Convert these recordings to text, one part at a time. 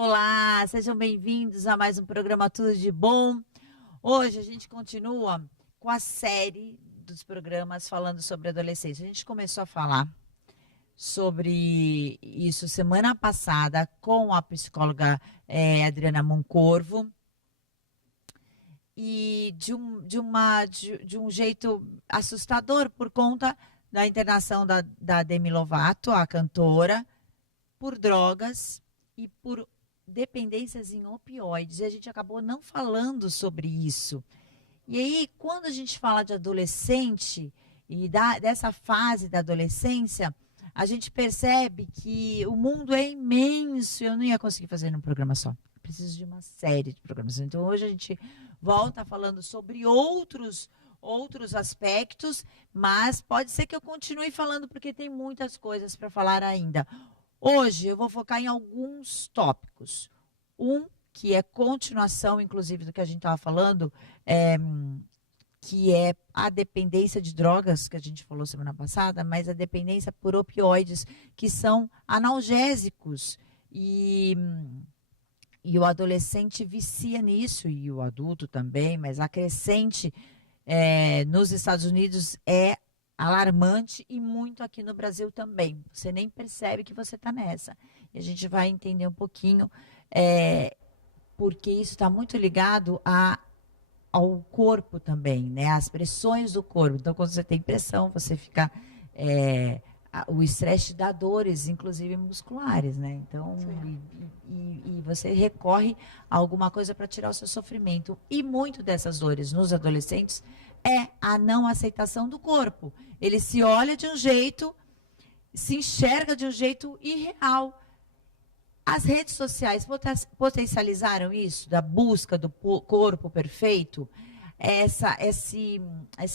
Olá, sejam bem-vindos a mais um programa Tudo de Bom. Hoje a gente continua com a série dos programas falando sobre adolescência. A gente começou a falar sobre isso semana passada com a psicóloga Adriana Moncorvo e de um jeito assustador por conta da internação da Demi Lovato, a cantora, por drogas e por dependências em opioides, e a gente acabou não falando sobre isso. E aí, quando a gente fala de adolescente e dessa fase da adolescência, a gente percebe que o mundo é imenso. Eu não ia conseguir fazer num programa só. Preciso de uma série de programas. Então, hoje a gente volta falando sobre outros aspectos, mas pode ser que eu continue falando, porque tem muitas coisas para falar ainda. Hoje eu vou focar em alguns tópicos. Um que é continuação, inclusive, do que a gente estava falando, que é a dependência de drogas, que a gente falou semana passada, mas a dependência por opioides, que são analgésicos. E o adolescente vicia nisso, e o adulto também, mas a crescente nos Estados Unidos é alarmante e muito aqui no Brasil também. Você nem percebe que você está nessa. E a gente vai entender um pouquinho porque isso está muito ligado ao corpo também, né? As pressões do corpo. Então, quando você tem pressão, você fica... o estresse dá dores, inclusive musculares, né? Então, e você recorre a alguma coisa para tirar o seu sofrimento. E muito dessas dores nos adolescentes é a não aceitação do corpo. Ele se olha de um jeito, se enxerga de um jeito irreal. As redes sociais potencializaram isso, da busca do corpo perfeito, essa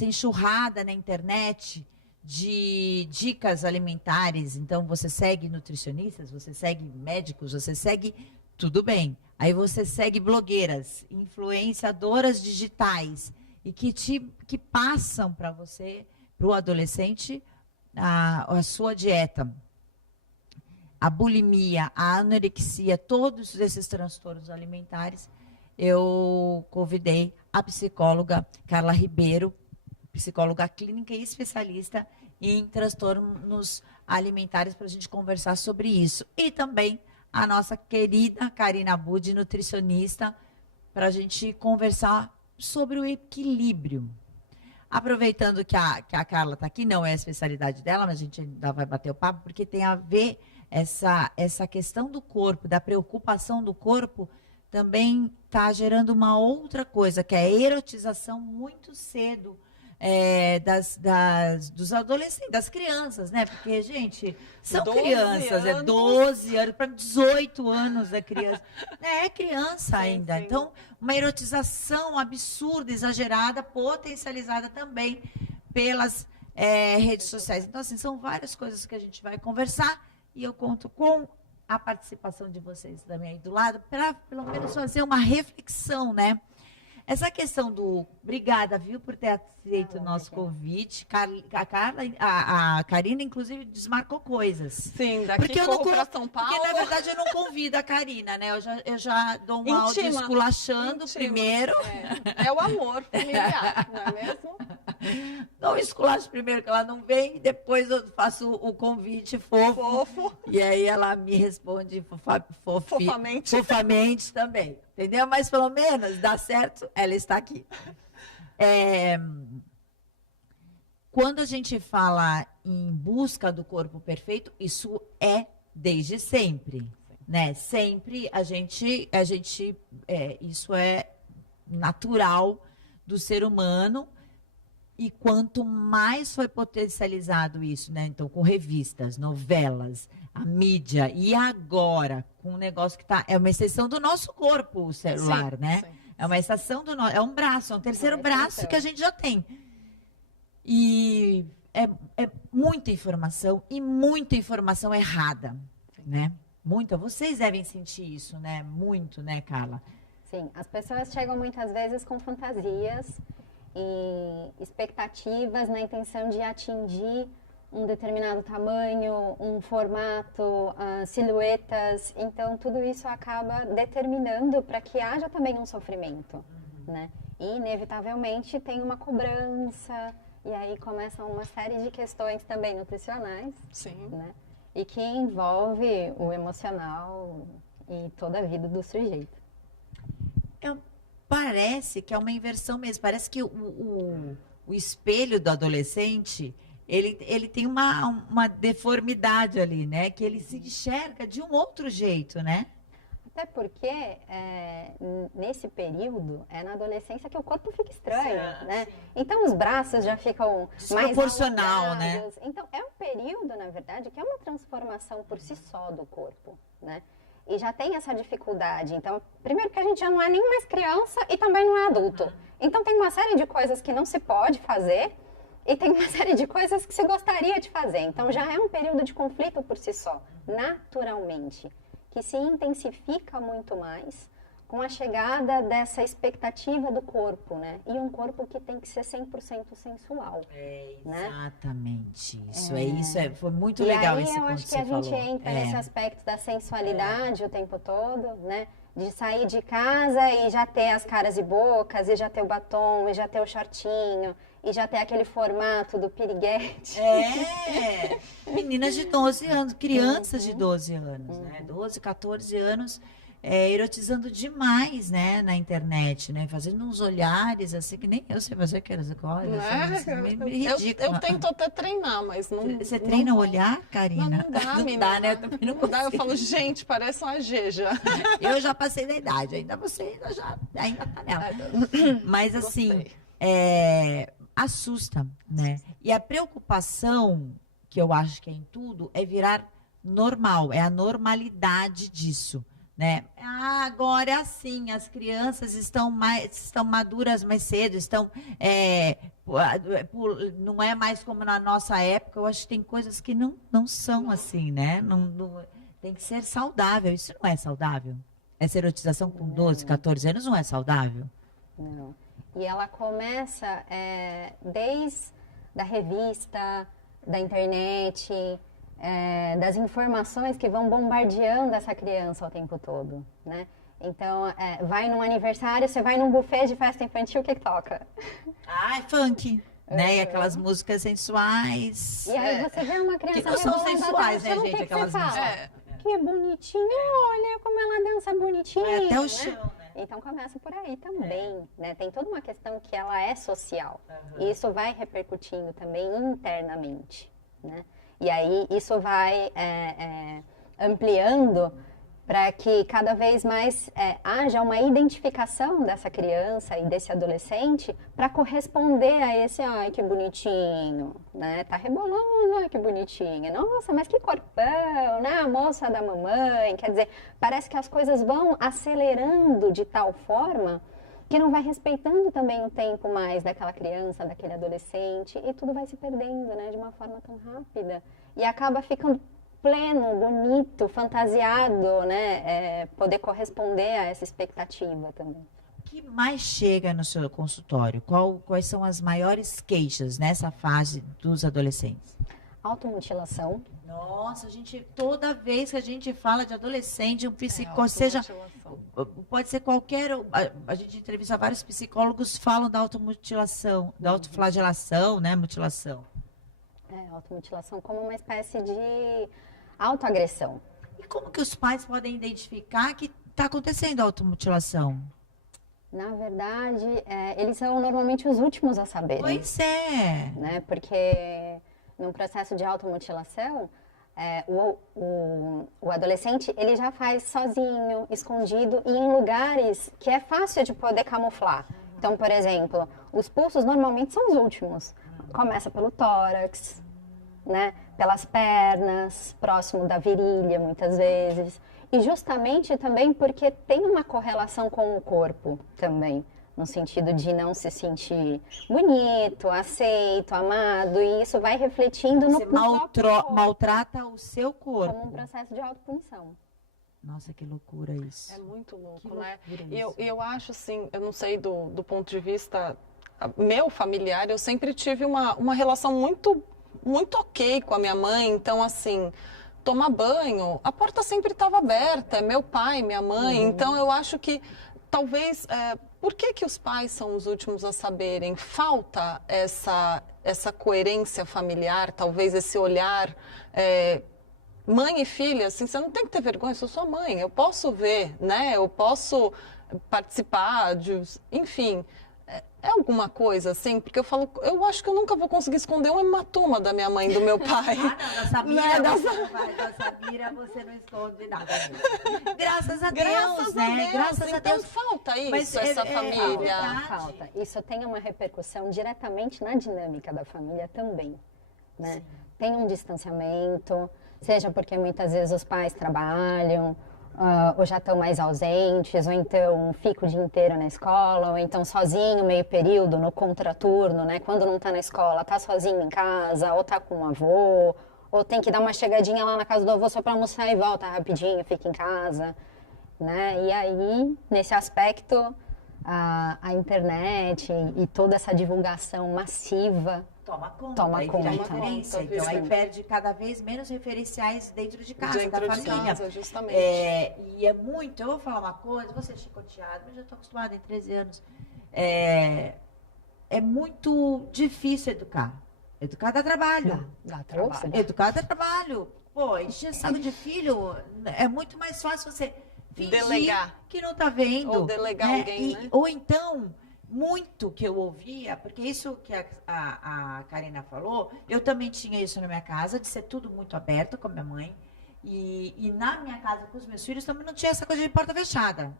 enxurrada na internet de dicas alimentares. Então, você segue nutricionistas, você segue médicos, você segue tudo bem. Aí você segue blogueiras, influenciadoras digitais, e que passam para você, para o adolescente, a sua dieta. A bulimia, a anorexia, todos esses transtornos alimentares. Eu convidei a psicóloga Carla Ribeiro, psicóloga clínica e especialista em transtornos alimentares, para a gente conversar sobre isso. E também a nossa querida Karina Budi, nutricionista, para a gente conversar sobre o equilíbrio. Aproveitando que a Carla está aqui, não é a especialidade dela, mas a gente ainda vai bater o papo, porque tem a ver essa questão do corpo, da preocupação do corpo, também está gerando uma outra coisa, que é a erotização muito cedo dos adolescentes, das crianças, né? Porque, gente, são crianças, 12 anos para 18 anos é criança. É criança ainda. Sim. Então, uma erotização absurda, exagerada, potencializada também pelas redes sociais. Então, assim, são várias coisas que a gente vai conversar, e eu conto com a participação de vocês também aí do lado, para pelo menos fazer uma reflexão, né? Essa questão do... Obrigada, viu, por ter aceito o nosso convite. A Karina, inclusive, desmarcou coisas. Sim, daqui corro para São Paulo. Porque, na verdade, eu não convido a Karina, né? Eu já dou um áudio esculachando primeiro. É o amor familiar, não é mesmo? Dou um esculacho primeiro, que ela não vem, e depois eu faço o convite fofo. E aí ela me responde fofamente também. Entendeu? Mas pelo menos dá certo, ela está aqui. Quando a gente fala em busca do corpo perfeito, isso é desde sempre, né? Sempre isso é natural do ser humano. E quanto mais foi potencializado isso, né? Então, com revistas, novelas, a mídia, e agora, com um negócio que é uma extensão do nosso corpo, o celular, né? Sim. É uma extensão é um braço, é um terceiro braço que a gente já tem. E é muita informação, e muita informação errada, né? Muita. Vocês devem sentir isso, né? Muito, né, Carla? Sim, as pessoas chegam muitas vezes com fantasias e expectativas na intenção de atingir um determinado tamanho, um formato, silhuetas. Então, tudo isso acaba determinando para que haja também um sofrimento, né? E, inevitavelmente, tem uma cobrança, e aí começam uma série de questões também nutricionais, Sim. né? E que envolve o emocional e toda a vida do sujeito. Parece que é uma inversão mesmo. Parece que o espelho do adolescente, ele tem uma deformidade ali, né? Que ele se enxerga de um outro jeito, né? Até porque nesse período, é na adolescência que o corpo fica estranho, né? Então os braços já ficam mais desproporcional, né? alongados. Então é um período, na verdade, que é uma transformação por si só do corpo, né? E já tem essa dificuldade. Então, primeiro que a gente já não é nem mais criança e também não é adulto. Então tem uma série de coisas que não se pode fazer e tem uma série de coisas que se gostaria de fazer. Então já é um período de conflito por si só, naturalmente, que se intensifica muito mais com a chegada dessa expectativa do corpo, né? E um corpo que tem que ser 100% sensual. Né? Exatamente. Foi muito legal esse ponto. E aí eu acho que a gente entra nesse aspecto da sensualidade o tempo todo, né? De sair de casa e já ter as caras e bocas, e já ter o batom, e já ter o shortinho, e já ter aquele formato do piriguete. Meninas de 12 anos, crianças de 12 anos, né? 12, 14 anos, erotizando demais, né? Na internet, né? Fazendo uns olhares assim que nem eu sei fazer aquelas coisas. Eu tento até treinar, mas não... Você treina o olhar, Karina? Não dá, não menina. dá, né? Eu também não dá. Eu falo, gente, parece uma Geja. Eu já passei da idade, ainda você ainda tá nela. Mas assim, assusta, né? E a preocupação, que eu acho que é em tudo, é virar normal, é a normalidade disso, né? Agora é assim, as crianças estão maduras mais cedo, não é mais como na nossa época. Eu acho que tem coisas que não são assim, né? Tem que ser saudável. Isso não é saudável? Essa erotização com 12, 14 anos não é saudável? Não. E ela começa desde a revista, da internet, das informações que vão bombardeando essa criança o tempo todo, né? Então, vai num aniversário, você vai num buffet de festa infantil, o que toca? É funk, né? E aquelas músicas sensuais. E aí você vê uma criança... Que não são sensuais, né, gente? Aquelas músicas. Que bonitinho, olha como ela dança bonitinho. Vai até o né? chão, né? Então começa por aí também, né? Tem toda uma questão que ela é social. E isso vai repercutindo também internamente, né? E aí isso vai ampliando para que cada vez mais haja uma identificação dessa criança e desse adolescente para corresponder a esse, ai, que bonitinho, né? Tá rebolando, ai, que bonitinha. Nossa, mas que corpão, né? A moça da mamãe. Quer dizer, parece que as coisas vão acelerando de tal forma que não vai respeitando também o tempo mais daquela criança, daquele adolescente, e tudo vai se perdendo, né? De uma forma tão rápida. E acaba ficando pleno, bonito, fantasiado, né? Poder corresponder a essa expectativa também. O que mais chega no seu consultório? Quais são as maiores queixas nessa fase dos adolescentes? Automutilação. Nossa, toda vez que a gente fala de adolescente, um psicólogo, seja, pode ser qualquer, a gente entrevista vários psicólogos, falam da automutilação, da autoflagelação, né, mutilação. Automutilação como uma espécie de autoagressão. E como que os pais podem identificar que está acontecendo a automutilação? Na verdade, eles são normalmente os últimos a saber. Pois é. Né? Porque num processo de automutilação, o adolescente ele já faz sozinho, escondido e em lugares que é fácil de poder camuflar. Então, por exemplo, os pulsos normalmente são os últimos. Começa pelo tórax, né? Pelas pernas, próximo da virilha, muitas vezes. E justamente também porque tem uma correlação com o corpo também, no sentido de não se sentir bonito, aceito, amado, e isso vai refletindo no próprio corpo. Maltrata o seu corpo. Como um processo de autopunição. Nossa, que loucura isso. É muito louco, que né? Loucura Eu acho assim, eu não sei do ponto de vista meu familiar, eu sempre tive uma relação muito muito ok com a minha mãe, então assim, tomar banho, a porta sempre estava aberta, é meu pai, minha mãe, então eu acho que talvez, por que os pais são os últimos a saberem? Falta essa coerência familiar, talvez esse olhar, mãe e filha, assim, você não tem que ter vergonha, eu sou sua mãe, eu posso ver, né, eu posso participar enfim... É alguma coisa assim? Porque eu acho que eu nunca vou conseguir esconder um hematoma da minha mãe e do meu pai. Ah, não, da Samira você não esconde nada. Graças a Deus, né? Graças a então Deus. falta isso, Mas essa família. Falta. Isso tem uma repercussão diretamente na dinâmica da família também, né? Tem um distanciamento, seja porque muitas vezes os pais trabalham, ou já estão mais ausentes, ou então fica o dia inteiro na escola, ou então sozinho, meio período, no contraturno, né? Quando não está na escola, está sozinho em casa, ou está com o avô, ou tem que dar uma chegadinha lá na casa do avô só para almoçar e volta rapidinho, fica em casa, né? E aí, nesse aspecto, a internet e toda essa divulgação massiva toma conta, referência. Então, aí perde cada vez menos referenciais dentro de casa, da família. Casa, justamente. E é muito, eu vou falar uma coisa, vou ser chicoteada, mas já estou acostumada em 13 anos. É muito difícil educar. Educar dá trabalho. Dá trabalho. Educar dá trabalho. Pô, encher saco de filho, é muito mais fácil você fingir delegar. Que não está vendo. Ou delegar alguém, né? Ou então... Muito que eu ouvia, porque isso que a Karina falou, eu também tinha isso na minha casa, de ser tudo muito aberto com a minha mãe. E na minha casa, com os meus filhos, também não tinha essa coisa de porta fechada.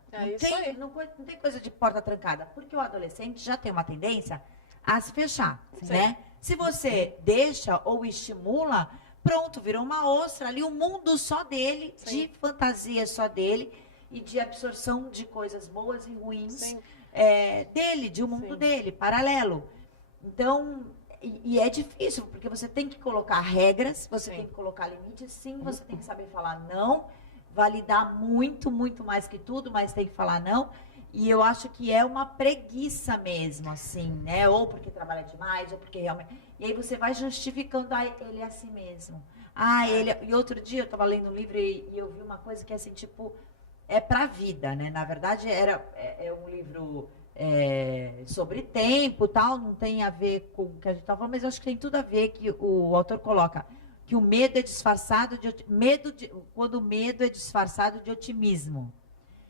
Não tem coisa de porta trancada, porque o adolescente já tem uma tendência a se fechar, né? Se você deixa ou estimula, pronto, virou uma ostra ali, um mundo só dele, de fantasia só dele e de absorção de coisas boas e ruins. Dele, de um mundo dele, paralelo. Então, e é difícil, porque você tem que colocar regras, você tem que colocar limites, sim, você tem que saber falar não, validar muito, muito mais que tudo, mas tem que falar não. E eu acho que é uma preguiça mesmo, assim, né? Ou porque trabalha demais, ou porque realmente... E aí você vai justificando, ele é assim mesmo. Ele... E outro dia eu estava lendo um livro e eu vi uma coisa que é assim, tipo... É para a vida, né? Na verdade, é um livro sobre tempo, tal, não tem a ver com o que a gente está falando, mas eu acho que tem tudo a ver que o autor coloca que o medo é disfarçado quando o medo é disfarçado de otimismo.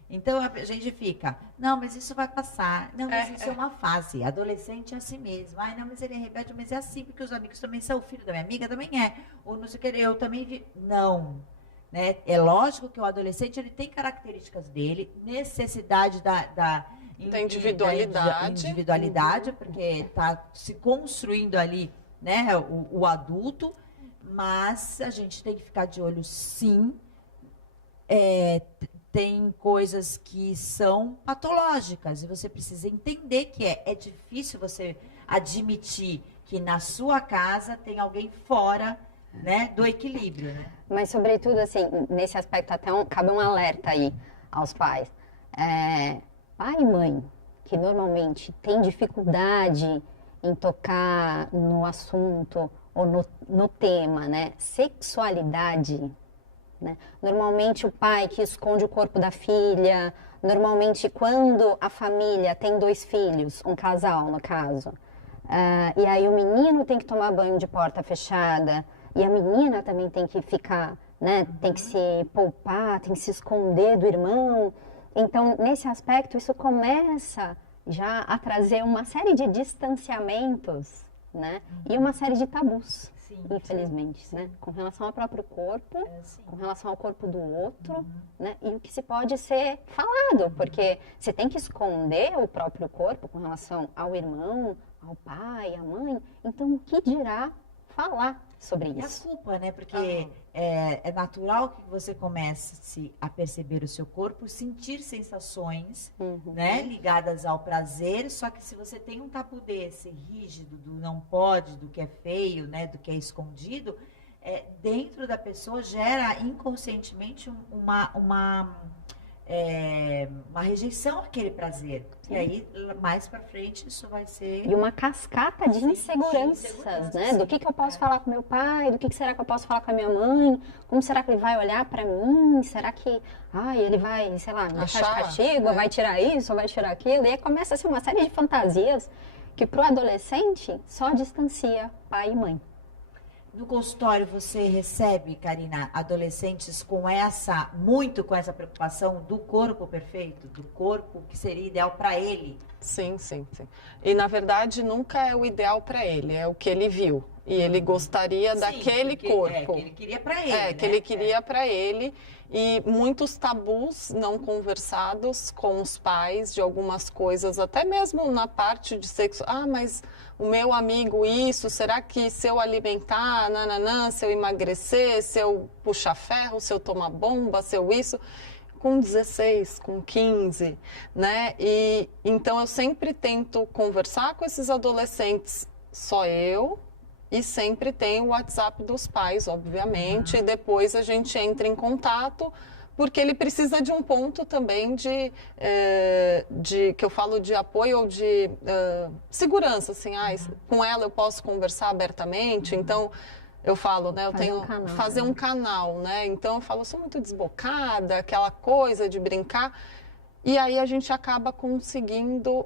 Então a gente fica, não, mas isso vai passar, não, mas isso é uma fase, adolescente é assim mesmo, não, mas ele é rebelde, mas é assim, porque os amigos também são, o filho da minha amiga também ou não sei o que, eu também vi, não. Né? É lógico que o adolescente ele tem características dele, necessidade da individualidade, porque está se construindo ali, né, o adulto, mas a gente tem que ficar de olho, sim. Tem coisas que são patológicas e você precisa entender que é difícil você admitir que na sua casa tem alguém fora, né, do equilíbrio, né? Mas, sobretudo, assim, nesse aspecto, até cabe um alerta aí aos pais. Pai e mãe, que normalmente tem dificuldade em tocar no assunto ou no tema, né? Sexualidade, né? Normalmente, o pai que esconde o corpo da filha, normalmente, quando a família tem 2 filhos, um casal, no caso, e aí o menino tem que tomar banho de porta fechada, e a menina também tem que ficar, né, tem que se poupar, tem que se esconder do irmão. Então, nesse aspecto, isso começa já a trazer uma série de distanciamentos, né, e uma série de tabus, infelizmente, né, com relação ao próprio corpo, com relação ao corpo do outro, né, e o que se pode ser falado, porque você tem que esconder o próprio corpo com relação ao irmão, ao pai, à mãe. Então, o que dirá falar sobre isso? É a culpa, né? Porque é natural que você comece a perceber o seu corpo, sentir sensações, né, ligadas ao prazer, só que se você tem um tabu desse rígido, do não pode, do que é feio, né, do que é escondido, dentro da pessoa gera inconscientemente uma rejeição àquele prazer. Sim. E aí, mais pra frente, isso vai ser... E uma cascata de inseguranças, né? sim. Do que eu posso falar com meu pai, do que será que eu posso falar com a minha mãe, como será que ele vai olhar pra mim, será que ele vai, sei lá, me deixar de castigo, vai tirar isso, ou vai tirar aquilo, e aí começa assim, uma série de fantasias que pro adolescente só distancia pai e mãe. No consultório, você recebe, Karina, adolescentes muito com essa preocupação do corpo perfeito, do corpo que seria ideal para ele? Sim. E, na verdade, nunca é o ideal para ele, é o que ele viu. E ele gostaria daquele corpo. Que ele queria para ele. Que ele queria para ele. E muitos tabus não conversados com os pais de algumas coisas, até mesmo na parte de sexo. Mas o meu amigo isso, será que se eu alimentar, se eu emagrecer, se eu puxar ferro, se eu tomar bomba, se eu isso... Com 16, com 15, né? E então eu sempre tento conversar com esses adolescentes, só eu, e sempre tenho o WhatsApp dos pais, obviamente, e depois a gente entra em contato, porque ele precisa de um ponto também de que eu falo de apoio ou de segurança, assim, com ela eu posso conversar abertamente, então... Eu falo, né? Eu tenho fazer um canal, né? Então eu falo, eu sou muito desbocada, aquela coisa de brincar. E aí a gente acaba conseguindo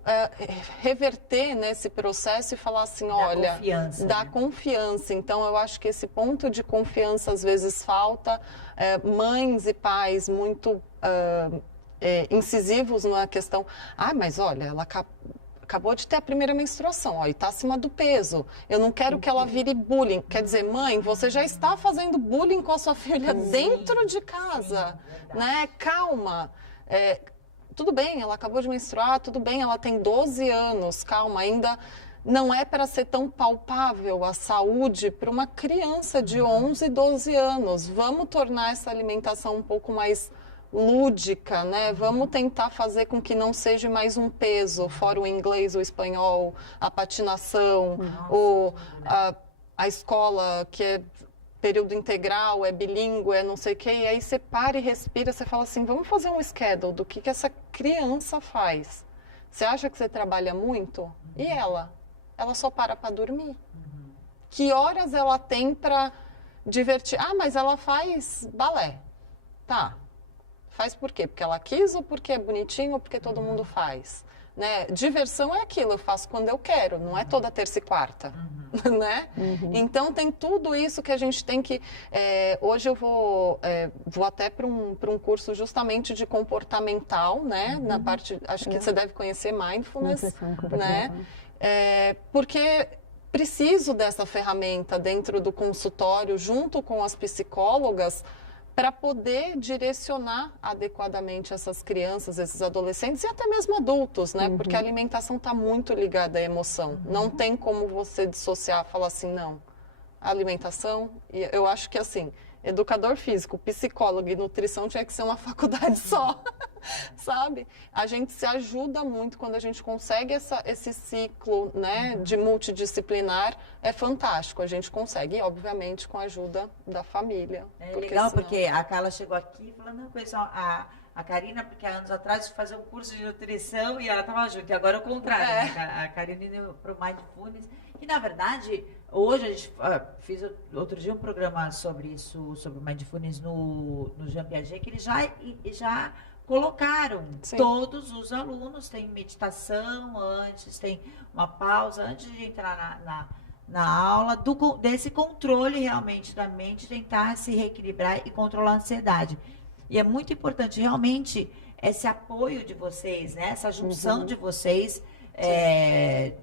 reverter nesse processo e falar assim, olha, dá confiança. Então eu acho que esse ponto de confiança às vezes falta. Mães e pais muito incisivos na questão. Mas olha, ela acabou de ter a primeira menstruação, e está acima do peso. Eu não quero que ela vire bullying. Quer dizer, mãe, você já está fazendo bullying com a sua filha dentro de casa, né? Calma. Tudo bem, ela acabou de menstruar, tudo bem, ela tem 12 anos, calma, ainda não é para ser tão palpável a saúde para uma criança de 11, 12 anos. Vamos tornar essa alimentação um pouco mais lúdica, né? Vamos tentar fazer com que não seja mais um peso, fora o inglês, o espanhol, a patinação, a escola que é período integral, é bilíngue, é não sei o quê, e aí você para e respira, você fala assim, vamos fazer um schedule do que essa criança faz. Você acha que você trabalha muito? E ela? Ela só para dormir. Que horas ela tem para divertir? Mas ela faz balé. Tá. Faz por quê? Porque ela quis ou porque é bonitinho ou porque todo mundo faz? Né? Diversão é aquilo, eu faço quando eu quero, não é toda terça e quarta. Né? Então tem tudo isso que a gente tem que... hoje eu vou até para um curso justamente de comportamental, né? Na parte, acho que você deve conhecer Mindfulness, né? Porque preciso dessa ferramenta dentro do consultório, junto com as psicólogas, para poder direcionar adequadamente essas crianças, esses adolescentes e até mesmo adultos, né? Porque a alimentação está muito ligada à emoção. Não tem como você dissociar, falar assim, não. A alimentação, e eu acho que assim, educador físico, psicólogo e nutrição tinha que ser uma faculdade só, sabe? A gente se ajuda muito quando a gente consegue esse ciclo, né, de multidisciplinar, é fantástico, a gente consegue, e obviamente com a ajuda da família. Legal, porque a Carla chegou aqui falando, não, conheço a Karina, porque há anos atrás fazer um curso de nutrição e ela estava junto, e agora é o contrário, né? A Karina indo para o Mindfulness, e na verdade... Hoje a gente fiz outro dia um programa sobre isso, sobre o Mindfulness no Jean Piaget, que eles já colocaram. Todos os alunos têm meditação antes, tem uma pausa antes de entrar na aula, desse controle realmente da mente, tentar se reequilibrar e controlar a ansiedade. E é muito importante realmente esse apoio de vocês, né? Essa junção de vocês.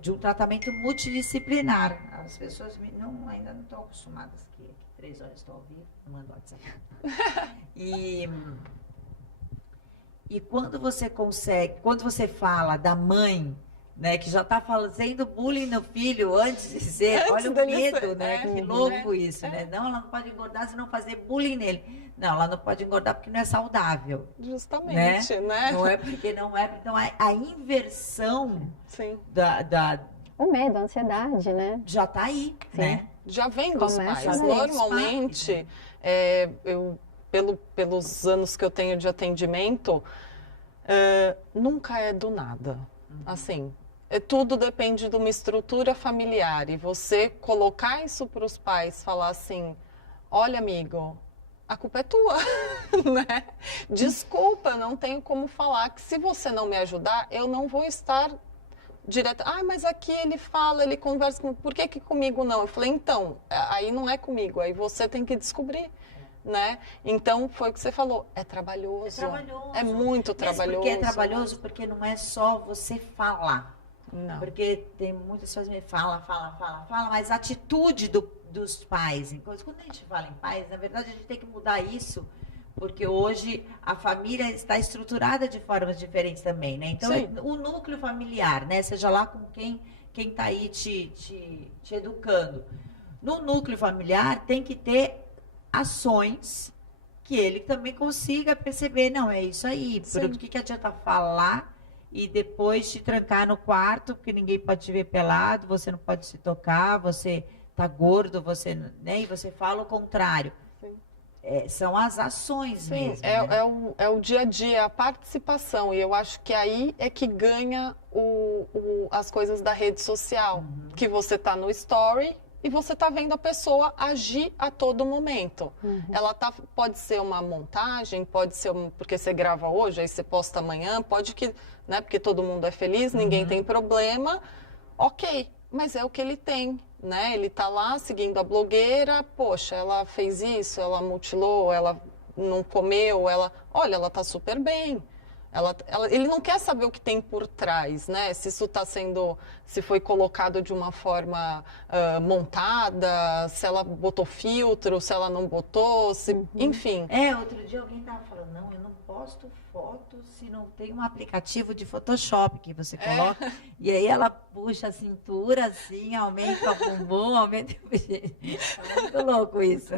De um tratamento multidisciplinar. As pessoas ainda não estão acostumadas que 3 horas estou ao vivo, não mando WhatsApp. E quando você fala da mãe, né, que já está fazendo bullying no filho antes de ser, olha o medo, né? Que louco isso, né? Não, ela não pode engordar se não fazer bullying nele. Não, ela não pode engordar porque não é saudável. Justamente, né? Não é porque não é. Então, a inversão o medo, a ansiedade, né? Já está aí, né? Já vem dos pais. Normalmente, eu pelos anos que eu tenho de atendimento, nunca é do nada. Assim, tudo depende de uma estrutura familiar. E você colocar isso para os pais, falar assim, olha, amigo, a culpa é tua, né? Desculpa, eu não tenho como falar que se você não me ajudar, eu não vou estar direto. Mas aqui ele fala, ele conversa comigo, por que comigo não? Eu falei, então, aí não é comigo, aí você tem que descobrir, né? Então, foi o que você falou, é trabalhoso. É trabalhoso. É muito trabalhoso. Porque é trabalhoso, porque não é só você falar. Não. Porque tem muitas pessoas que fala, mas a atitude dos pais, quando a gente fala em pais, na verdade a gente tem que mudar isso, porque hoje a família está estruturada de formas diferentes também, né? Então, o núcleo familiar, né? Seja lá com quem está aí te educando. No núcleo familiar tem que ter ações que ele também consiga perceber, não, é isso aí. Por que adianta falar e depois te trancar no quarto, porque ninguém pode te ver pelado, você não pode se tocar, você tá gordo, você, né? E você fala o contrário. São as ações mesmo. É o dia a dia, a participação. E eu acho que aí é que ganha as coisas da rede social. Que você tá no story e você tá vendo a pessoa agir a todo momento. Ela pode ser uma montagem, pode ser porque você grava hoje, aí você posta amanhã, pode que, né? Porque todo mundo é feliz, ninguém tem problema. Ok, mas é o que ele tem. Né? Ele tá lá seguindo a blogueira, poxa, ela fez isso, ela mutilou, ela não comeu, olha, ela tá super bem. Ele não quer saber o que tem por trás, né? Se isso tá se foi colocado de uma forma montada, se ela botou filtro, se ela não botou, enfim. Outro dia alguém tava falando, não, eu não posto foto se não tem um aplicativo de Photoshop que você coloca. E aí ela puxa a cintura assim, aumenta o bumbum, aumenta o... É muito louco isso.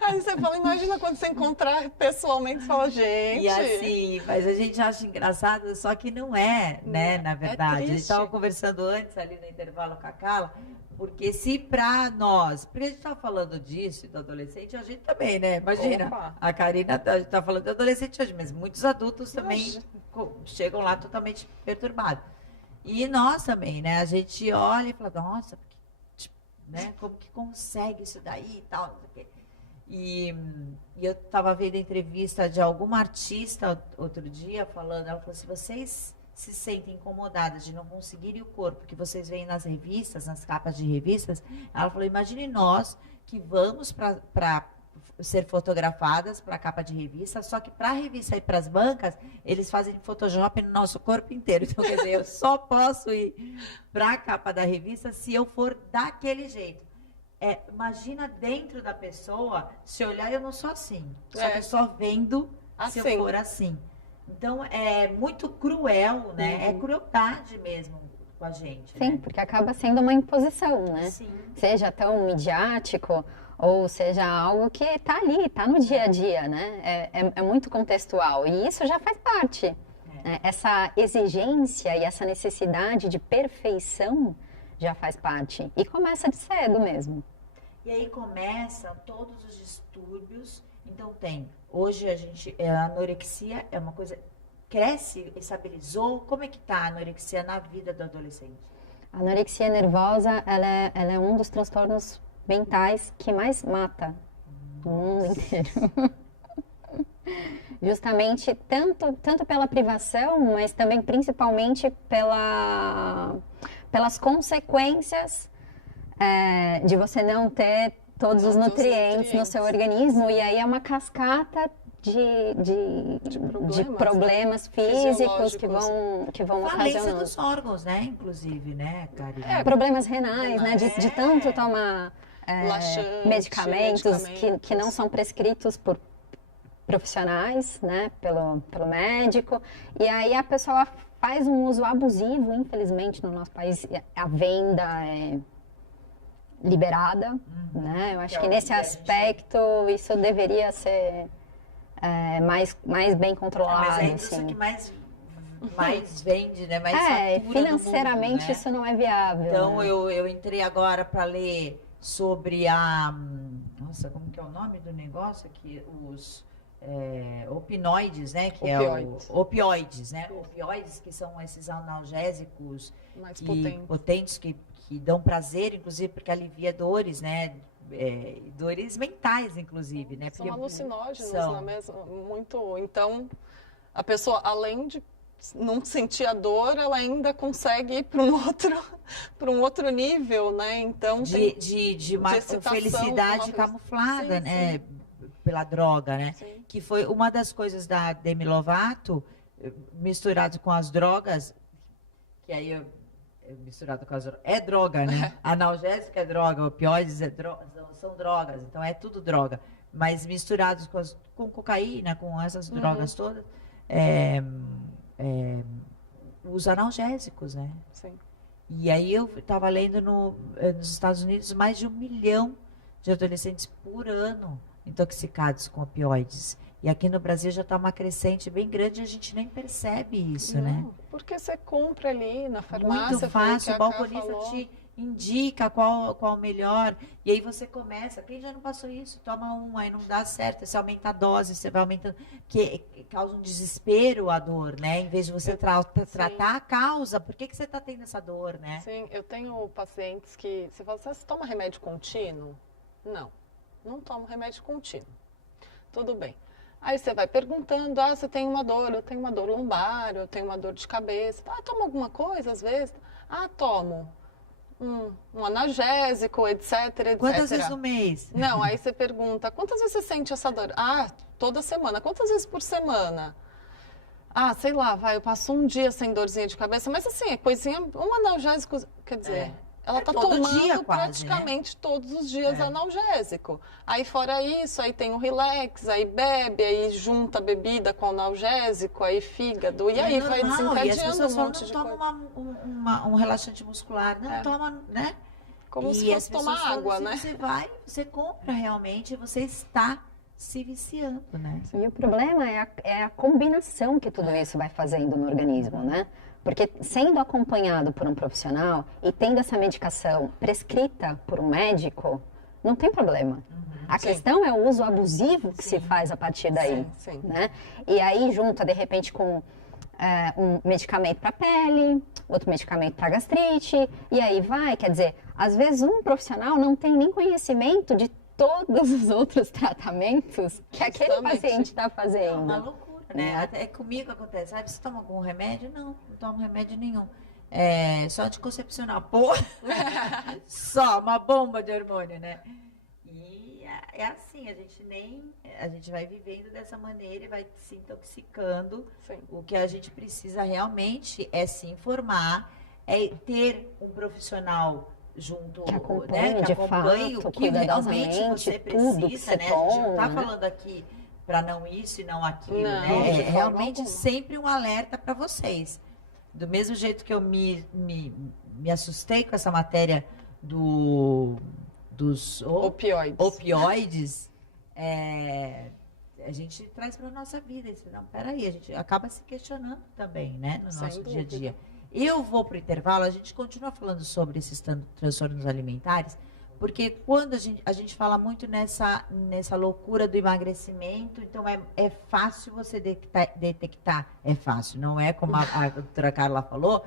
Aí você fala, imagina quando você encontrar pessoalmente e fala, gente... E assim, mas a gente acha engraçado, só que não é, né, na verdade. A gente estava conversando antes ali no intervalo com a Carla, porque se para nós, porque a gente está falando disso, do adolescente, a gente também, né? Imagina, a Karina está falando de adolescente hoje, mas muitos adultos também chegam lá totalmente perturbados. E nós também, né? A gente olha e fala, nossa, né? Como que consegue isso daí e tal, não sei o quê. E eu estava vendo a entrevista de alguma artista outro dia falando, ela falou, se vocês se sentem incomodadas de não conseguirem o corpo que vocês veem nas revistas, nas capas de revistas, ela falou, imagine nós que vamos para ser fotografadas para a capa de revista, só que para a revista ir para as bancas, eles fazem Photoshop no nosso corpo inteiro. Então, quer dizer, eu só posso ir para a capa da revista se eu for daquele jeito. Imagina dentro da pessoa, se olhar, eu não sou assim. Só que só vendo se eu for assim. Então, é muito cruel, né? É crueldade mesmo com a gente. Sim, né? Porque acaba sendo uma imposição, né? Sim. Seja tão midiático, ou seja algo que está ali, está no dia a dia, né? É muito contextual. E isso já faz parte. Né? Essa exigência e essa necessidade de perfeição já faz parte. E começa de cedo mesmo. E aí começam todos os distúrbios. Então hoje a anorexia é uma coisa, cresce, estabilizou. Como é que está a anorexia na vida do adolescente? A anorexia nervosa, ela é um dos transtornos mentais que mais mata no mundo inteiro. Justamente tanto pela privação, mas também principalmente pelas consequências de você não ter todos os nutrientes no seu organismo, e aí é uma cascata de problemas físicos que vão falência ocasionando. dos órgãos, né? Inclusive, né, Karina? Problemas renais, né? De tanto tomar medicamentos que não são prescritos por profissionais, né? Pelo médico. E aí a pessoa faz um uso abusivo, infelizmente, no nosso país. A venda é liberada, né? Eu acho que nesse aspecto isso deveria ser mais bem controlado. Mas é isso que mais vende, né? Mais fatura financeiramente no mundo, né? isso não é viável. Então, né? eu entrei agora para ler sobre a... Nossa, como que é o nome do negócio? Que opinoides, né? Que Opioides. Opioides, né? Opioides, que são esses analgésicos Mais potentes que dão prazer, inclusive porque alivia dores, né? Dores mentais, inclusive, né? São Porque alucinógenos, são. na mesma, muito. Então, a pessoa, além de não sentir a dor, ela ainda consegue ir para um outro nível, né? Então, de uma excitação, felicidade camuflada, sim, né? sim. Pela droga, né? Sim. Que foi uma das coisas da Demi Lovato, misturado com as drogas, que aí misturado com as drogas, é droga, né? Analgésico é droga, opioides são drogas, então é tudo droga. Mas misturados com cocaína, com essas drogas todas, os analgésicos, né? Sim. E aí eu estava lendo nos Estados Unidos mais de 1 milhão de adolescentes por ano intoxicados com opioides. E aqui no Brasil já está uma crescente bem grande e a gente nem percebe isso, né? Porque você compra ali na farmácia. Muito fácil, o Cacá balconista falou. te indica qual o melhor. E aí você começa, quem já não passou isso? Toma aí não dá certo, você aumenta a dose, você vai aumentando, que causa um desespero a dor, né? Em vez de você tratar a causa, por que você está tendo essa dor, né? Sim, eu tenho pacientes que, você fala, você toma remédio contínuo? Não tomo remédio contínuo. Tudo bem. Aí você vai perguntando, você tem uma dor, eu tenho uma dor lombar, eu tenho uma dor de cabeça. Toma alguma coisa às vezes? Tomo um analgésico, etc, etc. Quantas vezes no mês? Não, aí você pergunta, quantas vezes você sente essa dor? Toda semana. Quantas vezes por semana? Sei lá, eu passo um dia sem dorzinha de cabeça, mas assim, é coisinha, um analgésico, quer dizer... Ela está tomando dia, quase, praticamente todos os dias analgésico. Aí fora isso, aí tem o relax, aí bebe, aí junta a bebida com analgésico, aí fígado, e aí vai desencadeando um monte de coisa. Não toma um relaxante muscular, não toma, né? Como se fosse tomar água, né? Você compra realmente, você está se viciando, né? E o problema é a combinação que tudo isso vai fazendo no organismo, né? Porque sendo acompanhado por um profissional e tendo essa medicação prescrita por um médico, não tem problema. A questão é o uso abusivo que se faz a partir daí, né? E aí junta, de repente, com um medicamento para pele, outro medicamento para gastrite, e aí quer dizer, às vezes um profissional não tem nem conhecimento de todos os outros tratamentos que aquele paciente está fazendo. Uma loucura, né? Até comigo acontece. Você toma algum remédio? Não tomo remédio nenhum. Só anticoncepcional. Pô! Só uma bomba de hormônio, né? E é assim, a gente vai vivendo dessa maneira e vai se intoxicando. Sim. O que a gente precisa realmente é se informar, é ter um profissional junto, que acompanhe, né, que acompanhe fato, o que realmente você tudo precisa, né? toma, a gente não está né? falando aqui para não isso e não aquilo, Não, né? de É forma realmente alguma. sempre um alerta para vocês. Do mesmo jeito que eu me assustei com essa matéria dos opioides, a gente traz para a nossa vida. Não, peraí, a gente acaba se questionando também, né? No nosso dia a dia. Eu vou para o intervalo, a gente continua falando sobre esses transtornos alimentares, porque quando a gente fala muito nessa loucura do emagrecimento, então é fácil você detectar. É fácil, não é como a doutora Carla falou,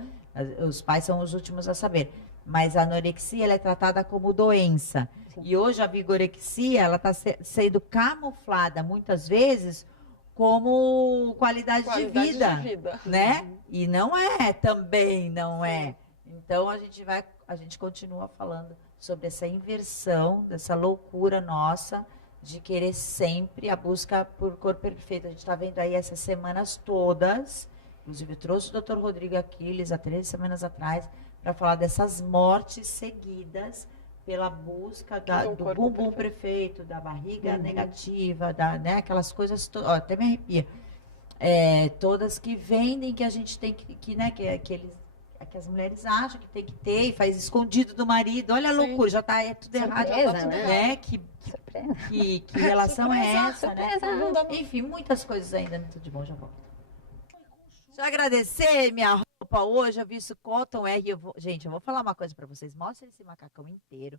os pais são os últimos a saber. Mas a anorexia ela é tratada como doença. Sim. E hoje a vigorexia ela está sendo camuflada muitas vezes como qualidade de vida, né? E não é, também não é. Então a gente continua falando sobre essa inversão, dessa loucura nossa de querer sempre a busca por corpo perfeito. A gente está vendo aí essas semanas todas, inclusive eu trouxe o Dr. Rodrigo Aquiles há 3 semanas atrás para falar dessas mortes seguidas pela busca do bumbum perfeito, da barriga negativa, né, aquelas coisas, até me arrepia, todas que vendem que a gente tem né, que as mulheres acham que tem que ter e faz escondido do marido. Olha a loucura, já tá tudo errado, já tá tudo, né? Que relação é essa, né? Enfim, muitas coisas ainda, tudo de bom, já volto. Deixa eu agradecer minha roupa hoje, eu vi isso Cotton R. Gente, eu vou falar uma coisa pra vocês. Mostra esse macacão inteiro,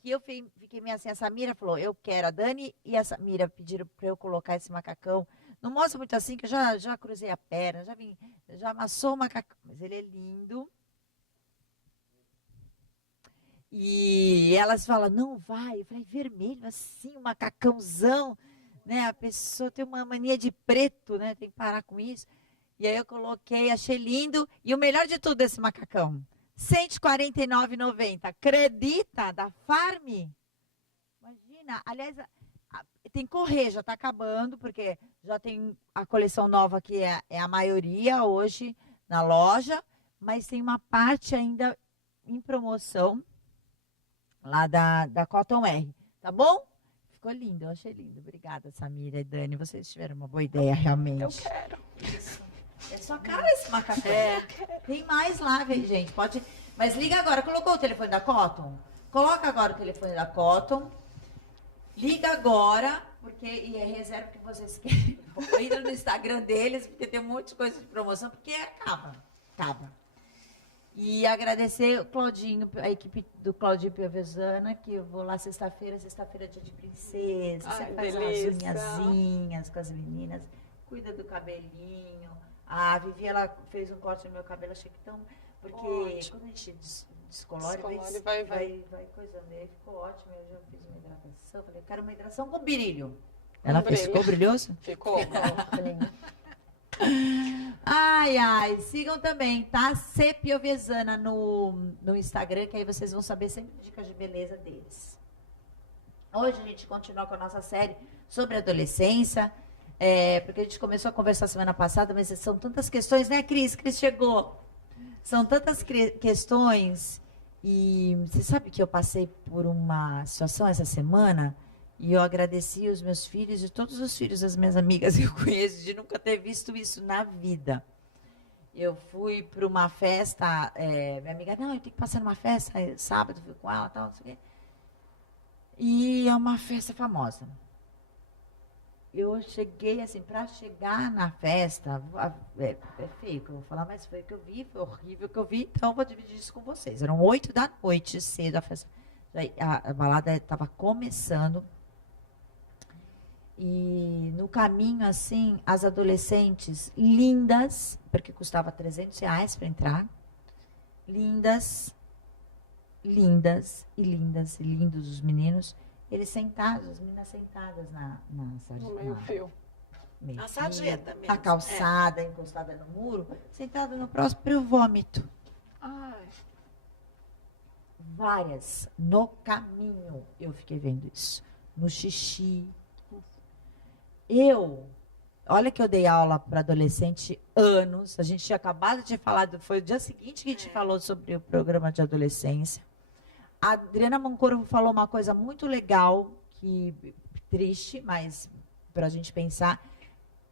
que eu fiquei meio assim, a Samira falou, eu quero, a Dani e a Samira pediram para eu colocar esse macacão. Não mostra muito assim, que eu já cruzei a perna, já amassou o macacão, mas ele é lindo. E elas falam, não vai. Eu falei, vermelho assim, um macacãozão, né? A pessoa tem uma mania de preto, né? Tem que parar com isso. E aí eu coloquei, achei lindo. E o melhor de tudo desse macacão, R$ 149,90. Acredita? Da Farm? Imagina. Aliás, tem que correr, já está acabando, porque já tem a coleção nova que é a maioria hoje na loja, mas tem uma parte ainda em promoção lá da Cotton R, tá bom? Ficou lindo, eu achei lindo. Obrigada, Samira e Dani, vocês tiveram uma boa ideia, realmente. Eu quero. Isso. É só cara esse macacão. Tem mais lá, gente, pode... Mas liga agora, colocou o telefone da Cotton? Coloca agora o telefone da Cotton. Liga agora, porque e é reserva que vocês querem. Entra no Instagram deles, porque tem um monte de coisa de promoção, porque acaba. E agradecer o Claudinho, a equipe do Claudinho Piovesana, que eu vou lá sexta-feira é dia de princesa. Ai, Você faz delícia. as unhazinhas com as meninas, cuida do cabelinho. A Vivi, ela fez um corte no meu cabelo, achei que tão... Porque ótimo. quando a gente descolore, vai coisando. Aí ficou ótimo, eu já fiz uma hidratação. Falei, eu quero uma hidratação com brilho. Ela fez, ficou brilhoso? Ficou. Ai, sigam também, tá? C Piovesana no Instagram, que aí vocês vão saber sempre dicas de beleza deles. Hoje a gente continua com a nossa série sobre adolescência, porque a gente começou a conversar semana passada, mas são tantas questões, né, Cris? Cris chegou. São tantas questões, e você sabe que eu passei por uma situação essa semana, e eu agradeci os meus filhos e todos os filhos das minhas amigas que eu conheço de nunca ter visto isso na vida. Eu fui para uma festa, minha amiga, não, eu tenho que passar numa festa, sábado, fui com ela, tal, não sei o quê. E é uma festa famosa. Eu cheguei, assim, para chegar na festa, é feio que eu vou falar, mas foi o que eu vi, foi horrível o que eu vi, então eu vou dividir isso com vocês. Eram 20h, cedo, a festa, a balada estava começando. E no caminho, assim, as adolescentes lindas, porque custava R$ 300 para entrar, lindas e lindos os meninos, eles sentados, as meninas sentadas na No meio-fio. Na sarjeta mesmo. A calçada, encostada no muro, sentada no próprio vômito. Ai. Várias. No caminho eu fiquei vendo isso. No xixi. Olha que eu dei aula para adolescente anos. A gente tinha acabado de falar, foi o dia seguinte que a gente falou sobre o programa de adolescência. A Adriana Moncorvo falou uma coisa muito legal, que triste, mas para a gente pensar,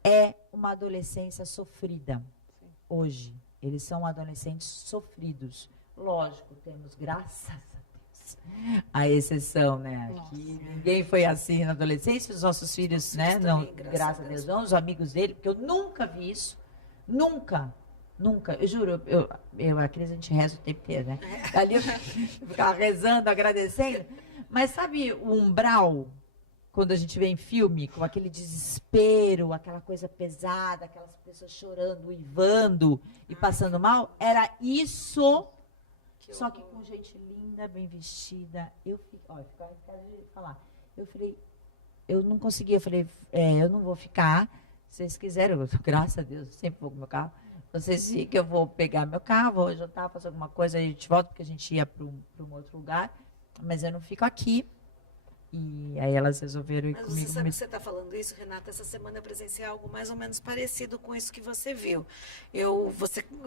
é uma adolescência sofrida. Sim. Hoje, eles são adolescentes sofridos. Lógico, temos, graças a Deus, a exceção, né? Que ninguém foi assim na adolescência, os nossos filhos, né? Não, graças a Deus, não, os amigos dele, porque eu nunca vi isso. Nunca. Eu juro, a Cris, a gente reza o tempo inteiro, né? Ali eu ficava rezando, agradecendo. Mas sabe o umbral, quando a gente vê em filme, com aquele desespero, aquela coisa pesada, aquelas pessoas chorando, uivando e passando mal? Era isso, só que com gente linda, bem vestida. Eu ficava de falar. Eu falei, eu não conseguia, eu falei, eu não vou ficar. Se vocês quiserem, graças a Deus, eu sempre vou com o meu carro. Vocês viram que eu vou pegar meu carro, vou jantar, fazer alguma coisa, aí a gente volta, porque a gente ia para um outro lugar, mas eu não fico aqui. E aí elas resolveram ir Mas comigo. Você sabe que você está falando isso, Renata? Essa semana eu presenciei algo mais ou menos parecido com isso que você viu. Eu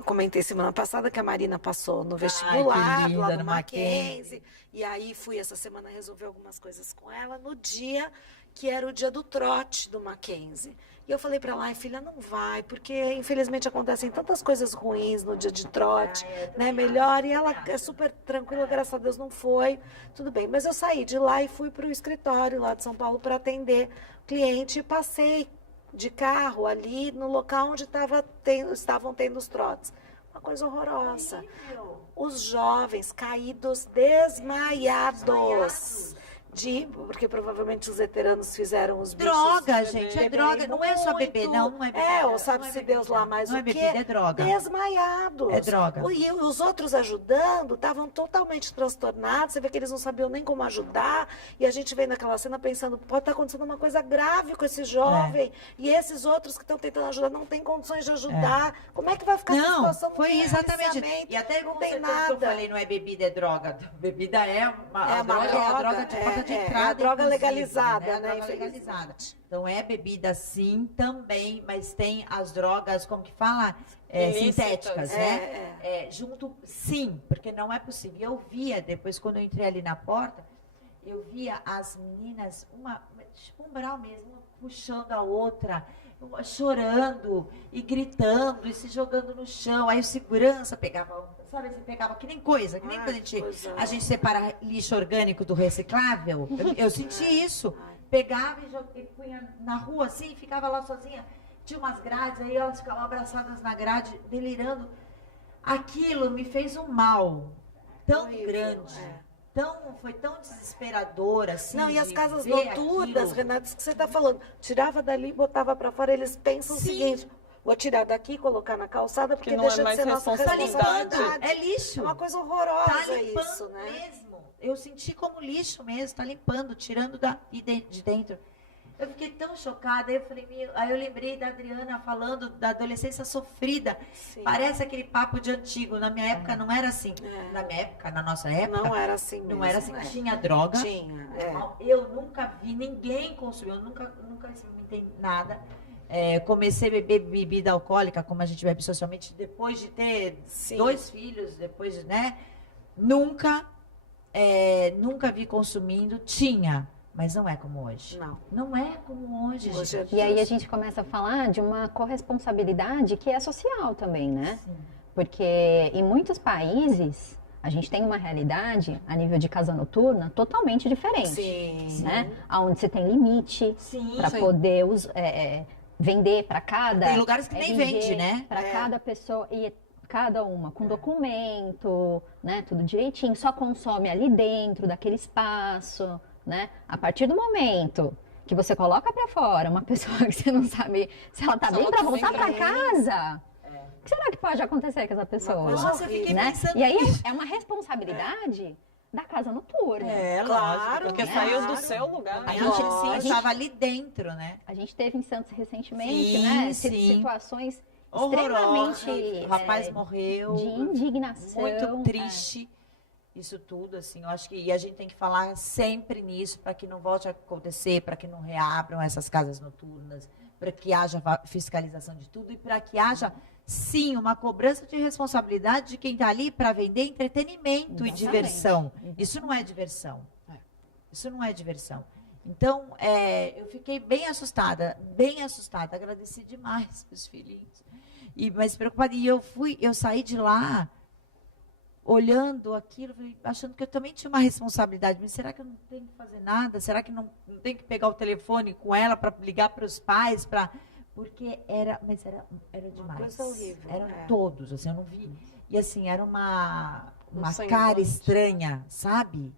comentei semana passada que a Marina passou no vestibular, linda, lá no no Mackenzie. E aí fui essa semana resolver algumas coisas com ela no dia que era o dia do trote do Mackenzie. E eu falei para ela, filha, não vai, porque infelizmente acontecem tantas coisas ruins no dia de trote, né? Melhor. E ela é super tranquila, graças a Deus não foi. Tudo bem. Mas eu saí de lá e fui para o escritório lá de São Paulo para atender o cliente e passei de carro ali no local onde estavam tendo os trotes. Uma coisa horrorosa. Horrível. Os jovens caídos desmaiados. Porque provavelmente os veteranos fizeram os bichos Droga, gente, é beberem droga. Não é só beber, muito. não é bebida. É, ou não sabe-se é Deus bebida. lá mais não o é quê. bebida, é droga. Desmaiados. É droga. E os outros ajudando estavam totalmente transtornados. Você vê que eles não sabiam nem como ajudar. E a gente vem naquela cena pensando, pode estar acontecendo uma coisa grave com esse jovem. E esses outros que estão tentando ajudar não têm condições de ajudar. Como é que vai ficar essa Não, situação? Não foi tem exatamente. aliciamento, E até não com tem certeza que eu nada. falei, não é bebida, é droga. Bebida é uma, a uma droga, é a droga de porta de entrada. a droga inclusive, legalizada, A né? droga legalizada. Então é bebida sim, também, mas tem as drogas, como que fala? Ilícitas. Sintéticas, né? Junto, sim, porque não é possível. Eu via, depois quando eu entrei ali na porta, eu via as meninas, tipo um brau mesmo, uma puxando a outra, chorando e gritando e se jogando no chão. Aí o segurança pegava, sabe, você pegava que nem coisa, que nem quando a gente separa lixo orgânico do reciclável. Eu senti isso. Pegava e punha na rua assim, ficava lá sozinha. Tinha umas grades, aí elas ficavam abraçadas na grade, delirando. Aquilo me fez um mal tão Horrível, grande. Foi tão desesperador, assim. Não, e as de casas ver noturnas, aquilo. Renata, isso que você está falando. Tirava dali e botava para fora, eles pensam o Sim. seguinte, vou tirar daqui e colocar na calçada, porque Que não é deixa de mais ser nossa responsabilidade. responsabilidade. É lixo. É uma coisa horrorosa Tá limpando isso, né? mesmo. Eu senti como lixo mesmo, tá limpando, tirando de dentro. Eu fiquei tão chocada, aí eu lembrei da Adriana falando da adolescência sofrida. Sim. Parece aquele papo de antigo. Na minha época não era assim. É. Na minha época, na nossa época, Não era assim mesmo. não era assim. é. Tinha droga. Tinha, Eu nunca vi ninguém consumir, eu nunca experimentei nada. Comecei a beber bebida alcoólica, como a gente bebe socialmente, depois de ter Sim. 2 filhos, depois de, né? Nunca vi consumindo. Tinha, mas não é como hoje. Não é como hoje, Hoje gente. E aí a gente começa a falar de uma corresponsabilidade que é social também, né? Sim. Porque em muitos países a gente tem uma realidade a nível de casa noturna totalmente diferente, Sim. né? Onde você tem limite Sim. para poder vender para cada Tem lugares que nem vende, né? Para cada pessoa e cada uma com documento, né? Tudo direitinho, só consome ali dentro daquele espaço, né? A partir do momento que você coloca para fora uma pessoa que você não sabe se ela tá Se bem ela para tá voltar bem para pra casa. O que será que pode acontecer com essa pessoa? Nossa, eu fiquei Né? pensando E aí nisso. é uma responsabilidade da casa noturna. Claro, lógico. Porque né? saiu do seu lugar. A né? gente, Lógico. sim, estava ali dentro, né? A gente teve em Santos recentemente, Sim, né? sim. Situações Horrorosa. extremamente O rapaz morreu. de indignação. Muito triste. Isso tudo, assim, eu acho que e a gente tem que falar sempre nisso para que não volte a acontecer, para que não reabram essas casas noturnas, para que haja fiscalização de tudo e para que haja, sim, uma cobrança de responsabilidade de quem está ali para vender entretenimento e Exatamente. diversão. Isso não é diversão. Isso não é diversão. Então, eu fiquei bem assustada, agradeci demais os filhinhos. Mas preocupada, e eu saí de lá olhando aquilo, achando que eu também tinha uma responsabilidade. Mas será que eu não tenho que fazer nada? Será que não tenho que pegar o telefone com ela para ligar para os pais? Porque era demais. coisa horrível, Eram é. todos, assim, eu não vi. E assim, era uma sem cara voz. estranha, sabe?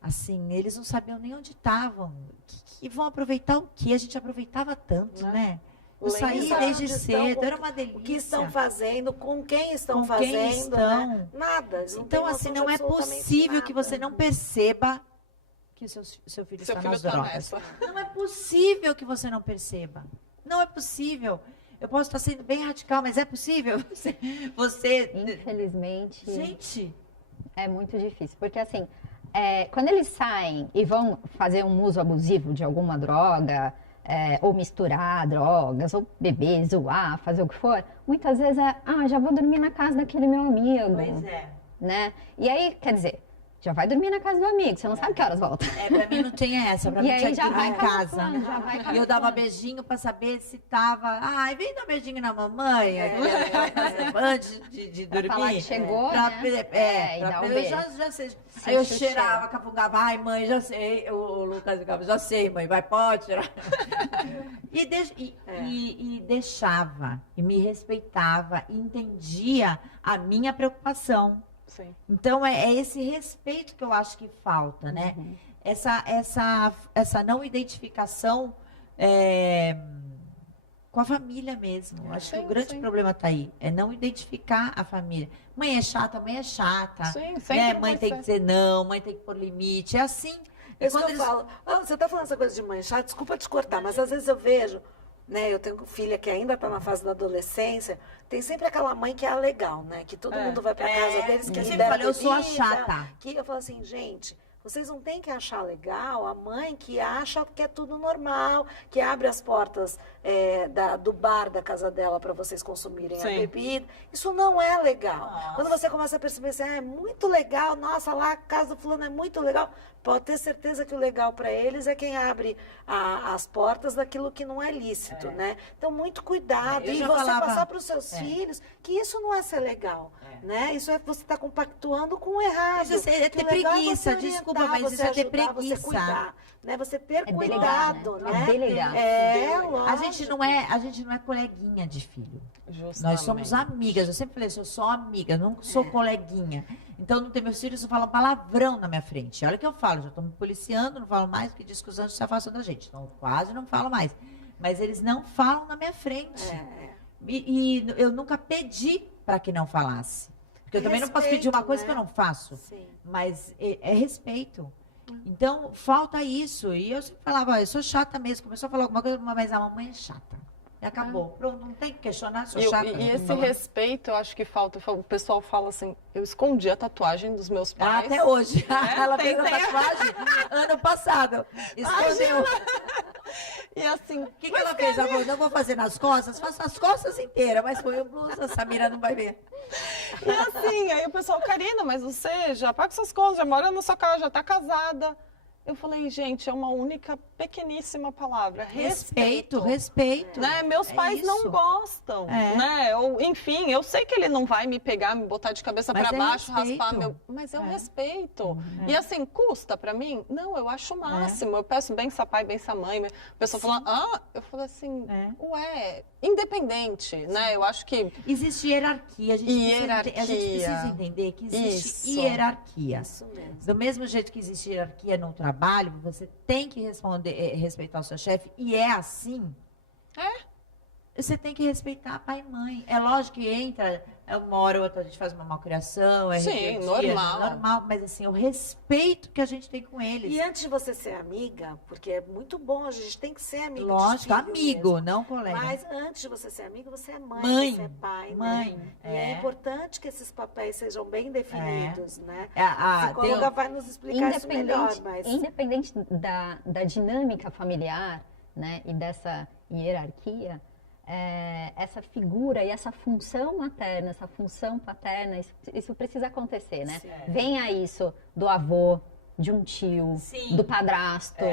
Assim, eles não sabiam nem onde estavam. E vão aproveitar o quê? A gente aproveitava tanto, né? Eu saí Lembra desde onde cedo, estão, era uma delícia. O que estão fazendo, com quem estão Com fazendo, quem estão. né? Nada. eles não Então, têm assim, noção de não é absolutamente possível nada. que você não perceba que seu filho Seu está filho nas tá drogas. nessa. Não é possível que você não perceba. Não é possível. Eu posso estar sendo bem radical, mas é possível. Você Infelizmente, gente, é muito difícil. Porque assim, quando eles saem e vão fazer um uso abusivo de alguma droga, ou misturar drogas, ou beber, zoar, fazer o que for, muitas vezes já vou dormir na casa daquele meu amigo. pois é. Né? E aí, quer dizer, já vai dormir na casa do amigo, você não sabe que horas volta. Pra mim não tinha essa, pra E mim aí tinha já que dormir vai em casa. camuflando, já vai E eu camuflando. dava beijinho pra saber se tava. Ai, vem dar beijinho na mamãe. antes de Pra dormir. falar que chegou, Pra- né? E pra- dar um eu beijo. já sei. Se Aí eu chucheira. cheirava, capungava. Ai, mãe, já sei. O Lucas ficava, já sei, mãe, vai, pode tirar. E deixava, e me respeitava, e entendia a minha preocupação. Sim. Então, é esse respeito que eu acho que falta, né? Uhum. Essa não identificação com a família mesmo. Eu acho que Sim, o grande sim. problema está aí. É não identificar a família. Mãe é chata, mãe é chata. Sim, sempre Né? vai Mãe tem ser. que dizer não, mãe tem que pôr limite. É assim. E Isso que quando eu eles- falo. Ah, você está falando essa coisa de mãe chata, desculpa te cortar, mas às vezes eu vejo, né? Eu tenho filha que ainda está na fase da adolescência, tem sempre aquela mãe que é a legal, né? Que todo mundo vai para casa deles, que eu sempre libera falei, eu sou a bebida, chata. Que eu falo assim, gente, vocês não têm que achar legal a mãe que acha que é tudo normal, que abre as portas do bar da casa dela para vocês consumirem a Sim. bebida. Isso não é legal. Nossa. Quando você começa a perceber assim, é muito legal, nossa, lá a casa do fulano é muito legal, pode ter certeza que o legal para eles é quem abre as portas daquilo que não é lícito, né? Então, muito cuidado. Eu E já você falava- passar para os seus filhos que isso não é ser legal, né? Isso é você estar compactuando com o errado. Isso é Que ter o legal é preguiça, você desculpa, orientar, mas isso é ter ajudar, preguiça. Você cuidar, né? Você ter É cuidado, delegar, né? né? É delegar. Lógico. A gente não é coleguinha de filho. Justamente. Nós somos amigas. Eu sempre falei assim, eu sou amiga, não sou coleguinha. Então, não tem meus filhos, não falam palavrão na minha frente. Olha o que eu falo, já estou me policiando, não falo mais, porque diz que os anjos se afastam da gente. Então, quase não falo mais. Mas eles não falam na minha frente. E eu nunca pedi para que não falasse. Porque eu também não posso pedir uma Respeito, coisa né? que eu não faço. Sim. Mas é respeito. Então, falta isso. E eu sempre falava, eu sou chata mesmo. Começou a falar alguma coisa, mas a mamãe é chata. E acabou. Pronto, não tem que questionar, sou chata. E esse Mamãe. respeito, eu acho que falta. O pessoal fala assim, eu escondi a tatuagem dos meus Ah, pais. até hoje. Ela tem- fez a tem. tatuagem ano passado. Escondeu. E assim, O que ela fez? Ela falou, não vou fazer nas costas, faço as costas inteiras, mas foi o blusa, a Samira não vai ver. e assim, aí o pessoal, Karina, mas você já paga suas contas, já mora na sua casa, já tá casada. Eu falei, gente, é uma única pequeníssima palavra. Respeito, respeito. Né? Meus É pais não isso. gostam, É. né? Ou, enfim, eu sei que ele não vai me pegar, me botar de cabeça Mas para é baixo, respeito. raspar meu... Mas eu É. respeito. E assim, custa para mim? Não, eu acho o máximo. Eu peço benção pai, benção mãe. A pessoa fala, eu falo assim, ué, independente, né? Eu acho que... Existe hierarquia. A gente precisa entender que existe Isso. hierarquia. Isso mesmo. Do mesmo jeito que existe hierarquia no trabalho, você tem que respeitar o seu chefe, e é assim. Você tem que respeitar pai e mãe. É lógico que entra, uma hora ou outra a gente faz uma malcriação, Sim, rebeldia, normal. mas assim, o respeito que a gente tem com eles. E antes de você ser amiga, porque é muito bom, a gente tem que ser amiga. Lógico, de filho amigo, mesmo. não colega. Mas antes de você ser amiga, você é mãe, Mãe, você é pai, mãe, né? E é importante que esses papéis sejam bem definidos, né? A A psicóloga vai nos explicar isso melhor, mas... Independente da dinâmica familiar, né, e dessa hierarquia, essa figura e essa função materna, essa função paterna, isso precisa acontecer, né? Venha isso do avô, de um tio, Sim. do padrasto,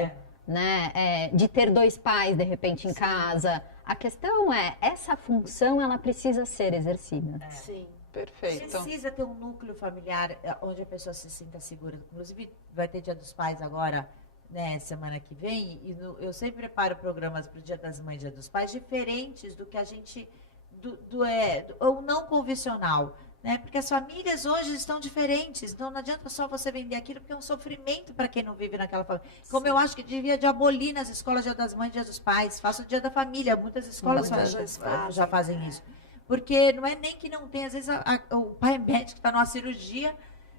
né? De ter dois pais, de repente, em casa. A questão essa função, ela precisa ser exercida. Sim. Perfeito. Precisa ter um núcleo familiar onde a pessoa se sinta segura. Inclusive, vai ter Dia dos Pais agora, né, semana que vem, e eu sempre preparo programas para o Dia das Mães e Dia dos Pais diferentes do que a gente, ou não convencional, né? Porque as famílias hoje estão diferentes, então não adianta só você vender aquilo, porque é um sofrimento para quem não vive naquela família. Como eu acho que devia de abolir nas escolas Dia das Mães e Dia dos Pais, faça o Dia da Família, muitas escolas já fazem isso. Porque não é nem que não tem, às vezes o pai médico está numa cirurgia,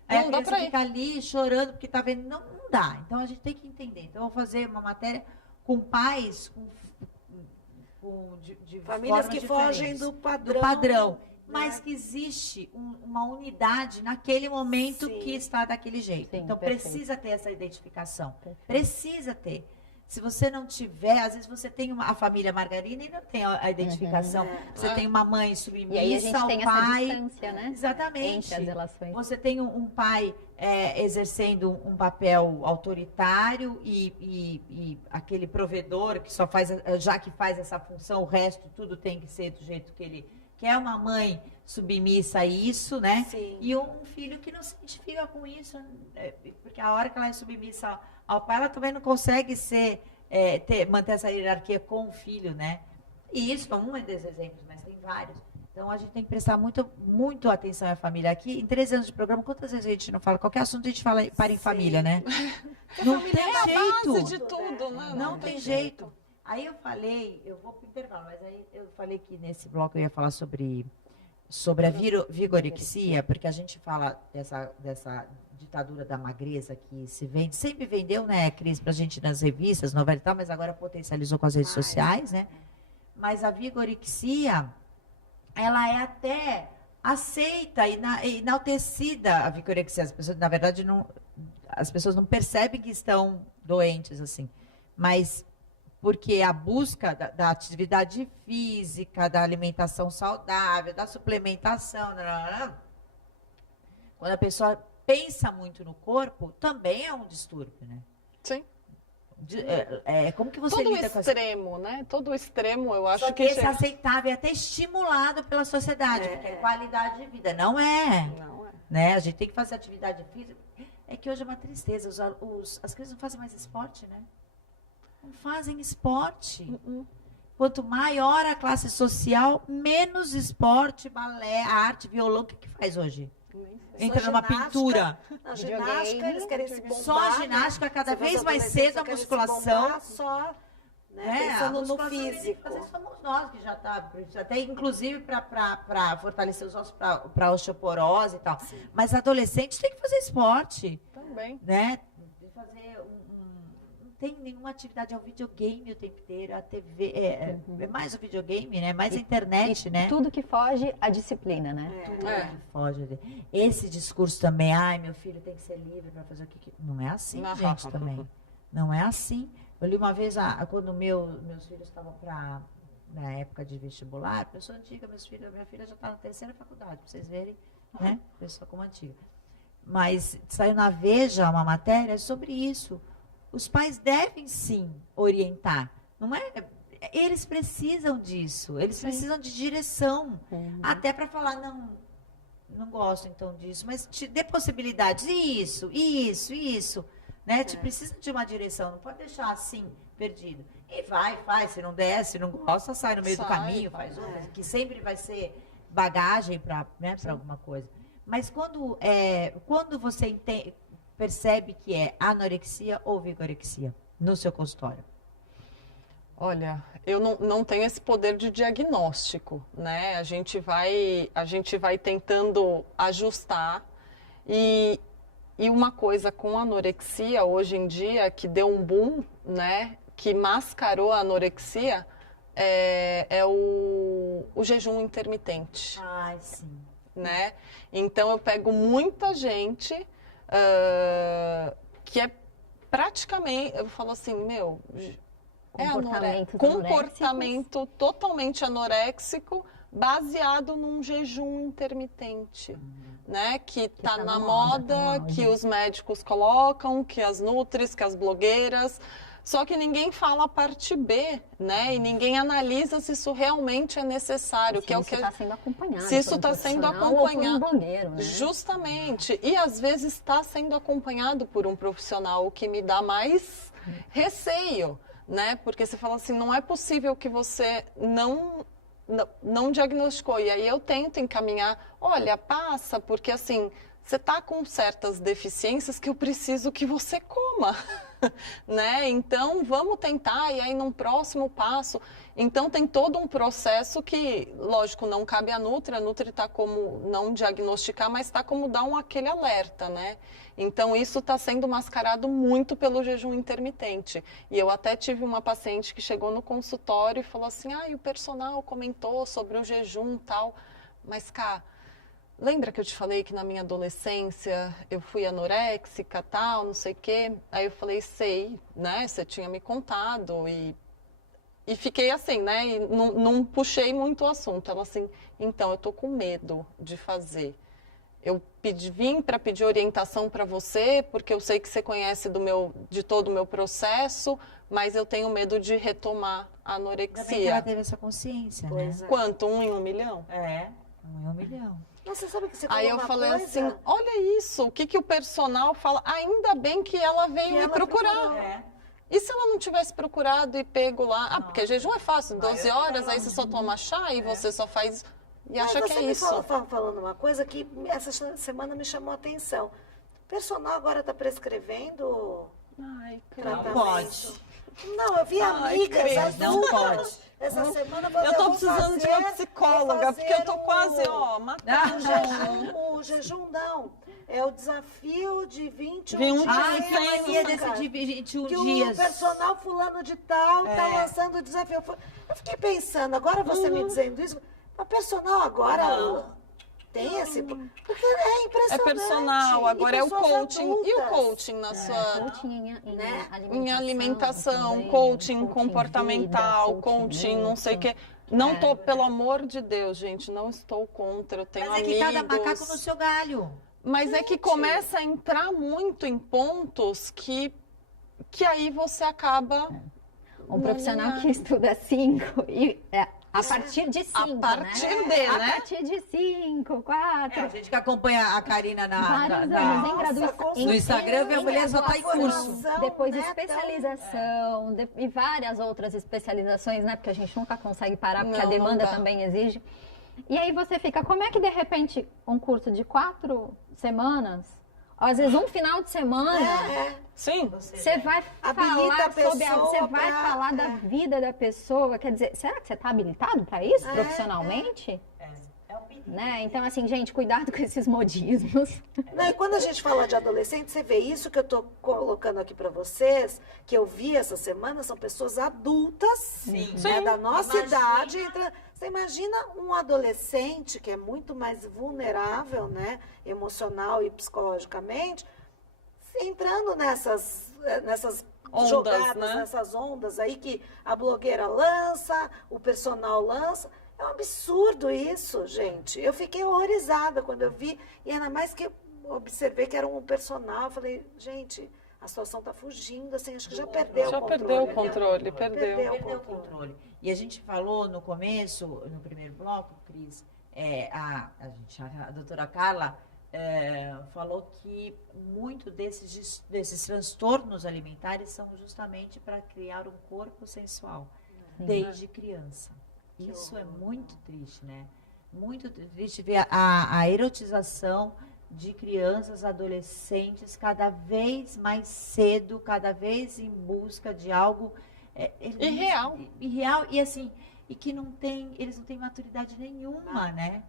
aí a criança fica ali chorando porque está vendo, não dá. Então a gente tem que entender. Então eu vou fazer uma matéria com pais, de famílias que fogem do padrão. Mas que existe uma unidade naquele momento que está daquele jeito. Sim, então perfeito. precisa ter essa identificação. Perfeito. Precisa ter. Se você não tiver, às vezes você tem a família margarina e não tem a identificação. Você tem uma mãe submissa, E aí a gente tem o pai. essa distância, né? Exatamente. Entre as relações. Você tem um pai exercendo um papel autoritário e aquele provedor que só faz, já que faz essa função, o resto tudo tem que ser do jeito que quer uma mãe submissa a isso, né? Sim. E um filho que não se identifica com isso, porque a hora que ela é submissa ao pai, ela também não consegue manter essa hierarquia com o filho, né? E isso é um desses exemplos, mas tem vários. Então, a gente tem que prestar muito atenção à família. Aqui, em 13 anos de programa, quantas vezes a gente não fala? Qualquer assunto a gente fala para em família, né? Não tem É a jeito. base de tudo, né? Não tem jeito. Aí eu falei, eu vou para o intervalo, mas aí eu falei que nesse bloco eu ia falar sobre a vigorexia, porque a gente fala dessa ditadura da magreza que sempre vendeu, né, Cris, pra gente nas revistas, novela e tal, mas agora potencializou com as redes sociais, né? Mas a vigorexia, ela é até aceita e enaltecida, a vigorexia. As pessoas, na verdade, as pessoas não percebem que estão doentes, assim. Mas porque a busca da atividade física, da alimentação saudável, da suplementação, quando a pessoa pensa muito no corpo, também é um distúrbio, né? Sim. Como que você Todo lida com extremo, né? Todo extremo, eu acho Só que... esse aceitável é até estimulado pela sociedade, porque é qualidade de vida. Não é. Não é. Né? A gente tem que fazer atividade física. É que hoje é uma tristeza. As crianças não fazem mais esporte, né? Não fazem esporte. Quanto maior a classe social, menos esporte, balé, arte, violão. O que faz hoje? Entra numa pintura. Na ginástica, eles querem se bombar. Só a ginástica, cada vez mais cedo a musculação. Só, né, pensando no físico. Às vezes somos nós que já até inclusive para fortalecer os ossos, para osteoporose e tal. Sim. Mas adolescentes têm que fazer esporte. Também. Né? Fazer não tem nenhuma atividade, é o videogame o tempo inteiro, a TV, é mais o videogame, né? Mais a internet, né? Tudo que foge à disciplina, né? Tudo que foge. Esse discurso também, meu filho tem que ser livre para fazer o que... Não é assim, gente, também. Não é assim. Eu li uma vez, quando meus filhos estavam na época de vestibular, pessoa antiga, minha filha já está na terceira faculdade, para vocês verem, né? Pessoa como antiga. Mas saiu na Veja uma matéria sobre isso. Os pais devem, sim, orientar. Não é? Eles precisam disso. Eles precisam de direção. Até para falar, não gosto, então, disso. Mas te dê possibilidades. Isso. Né? Te precisa de uma direção. Não pode deixar assim, perdido. E faz. Se não der, se não gosta, sai no meio do caminho, faz outra. Que sempre vai ser bagagem para alguma coisa. Mas quando você percebe que é anorexia ou vigorexia no seu consultório? Olha, eu não tenho esse poder de diagnóstico, né? A gente vai tentando ajustar e uma coisa com anorexia hoje em dia que deu um boom, né? Que mascarou a anorexia é o jejum intermitente. Ai, sim. Né? Então eu pego muita gente que é praticamente, eu falo assim, comportamento totalmente anoréxico, baseado num jejum intermitente, né? Que tá na moda, que os médicos colocam, que as nutris, que as blogueiras. Só que ninguém fala a parte B, né? E ninguém analisa se isso realmente é necessário. Se isso está sendo acompanhado. Se isso está sendo acompanhado. Ou por um blogueiro, né? Justamente. E às vezes está sendo acompanhado por um profissional, o que me dá mais receio, né? Porque você fala assim, não é possível que você não diagnosticou. E aí eu tento encaminhar, olha, passa, porque assim, você está com certas deficiências que eu preciso que você coma. Né? Então, vamos tentar, e aí num próximo passo. Então, tem todo um processo que, lógico, não cabe à Nutri está como não diagnosticar, mas está como dar aquele alerta, né? Então, isso está sendo mascarado muito pelo jejum intermitente. E eu até tive uma paciente que chegou no consultório e falou assim, o personal comentou sobre o jejum e tal, mas, lembra que eu te falei que na minha adolescência eu fui anoréxica, tal, não sei o quê? Aí eu falei, sei, né? Você tinha me contado e fiquei assim, né? E não puxei muito o assunto. Ela assim, então, eu tô com medo de fazer. eu vim para pedir orientação para você, porque eu sei que você conhece de todo o meu processo, mas eu tenho medo de retomar a Ainda bem que anorexia. ela teve essa consciência, né? Pois é. Quanto? 1 em 1 milhão? É, 1 em 1 milhão. Nossa, sabe que você Aí falou eu uma falei coisa? assim, olha isso, o que, que o personal fala? Ainda bem que ela veio Que me ela procurar. procurou. É. E se ela não tivesse procurado e pego lá? Ah, porque jejum é fácil, Vai, 12 horas, aí você só toma chá e você só faz... E Mas acha que você é me isso. falando uma coisa que essa semana me chamou a atenção. O personal agora está prescrevendo Ai, Não credo. pode. Não, eu vi Ai, amigas credo. adultas. Não pode. Essa semana Eu tô precisando de uma psicóloga, porque eu tô quase, ó, matando. O jejum não. É o desafio de 21 21 dias. Ai, que Sim, mania cara. desse de 21 Que dias. o personal fulano de tal tá É. lançando o desafio. Eu fiquei pensando, agora você me dizendo isso, o personal agora tem esse... Porque é É impressionante. personal, agora E é o pessoas coaching. E o adultas. coaching na sua... Coaching Né? Em alimentação, também, coaching vida, comportamental, coaching não sei o luta. quê. Não tô, pelo amor de Deus, gente, não estou contra, eu tenho Mas é que amigos. cada macaco no seu galho. Mas é que começa a entrar muito em pontos que aí você acaba... Um profissional que estuda 5 e a partir de 5, A partir de, A né? partir de 5, 4, É, a gente que acompanha a Karina vários na- anos, Nossa, no Instagram, vê a mulher só tá em curso. Formação, depois né, especialização e várias outras especializações, né? Porque a gente nunca consegue parar, porque Não, a demanda não dá. também exige. E aí você fica, como é que de repente um curso de 4 semanas, às vezes um final de semana, Sim. você vai Habilita falar a pessoa sobre você vai pra- falar da vida da pessoa, quer dizer, será que você está habilitado para isso profissionalmente? É um perigo. Né? Então, assim, gente, cuidado com esses modismos. Não, e quando a gente fala de adolescente, você vê isso que eu estou colocando aqui para vocês, que eu vi essa semana, são pessoas adultas, Sim. né, Sim. da nossa Imagina. idade. Você imagina um adolescente que é muito mais vulnerável, né, emocional e psicologicamente, entrando nessas Ondas, jogadas, né? nessas ondas aí que a blogueira lança, o personal lança. É um absurdo isso, gente. Eu fiquei horrorizada quando eu vi, e ainda mais que eu observei que era um personal. Eu falei, gente, a situação está fugindo, assim, acho que já perdeu o Já controle. perdeu o né? controle, perdeu. Perdeu o controle. E a gente falou no começo, no primeiro bloco, Cris, a doutora Carla falou que muito desses transtornos alimentares são justamente para criar um corpo sensual, desde criança. Isso é muito triste, né? Muito triste ver a erotização de crianças, adolescentes, cada vez mais cedo, cada vez em busca de algo Irreal. irreal e assim, e que eles não têm maturidade nenhuma, né?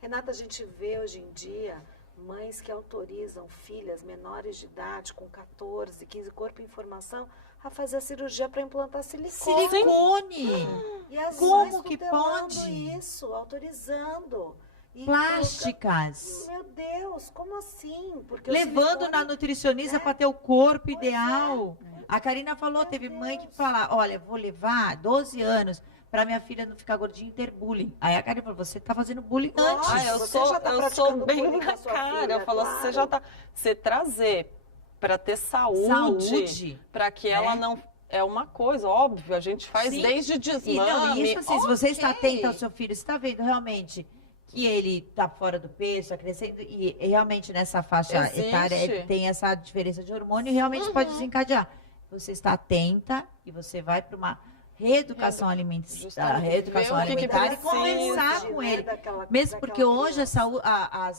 Renata, a gente vê hoje em dia mães que autorizam filhas menores de idade, com 14, 15, corpo em formação, a fazer a cirurgia para implantar silicone. Silicone! E as Como mães que tutelando pode? isso, autorizando. E Plásticas! Meu Deus, como assim? Porque o Levando silicone- na nutricionista para ter o corpo ideal. A Karina falou, teve mãe que fala, olha, vou levar 12 anos para minha filha não ficar gordinha e ter bullying. Aí a Karina falou, você tá fazendo bullying antes. Ah, eu Você sou, já tá eu praticando sou bem bullying com na a sua cara. filha, Eu falo, claro. você já tá. Você trazer para ter saúde, Saúde. para que ela né? não. É uma coisa, óbvio, a gente faz Sim. desde E, desmame. não, e isso assim, se você está ok. atenta ao seu filho, você está vendo realmente que ele está fora do peso, está crescendo, e realmente nessa faixa Existe. etária ele tem essa diferença de hormônio e realmente pode desencadear. Você está atenta e você vai para uma reeducação alimentar, Justamente. reeducação Ver o que que alimentar e precisa. conversar com né, ele. daquela- Mesmo porque daquela hoje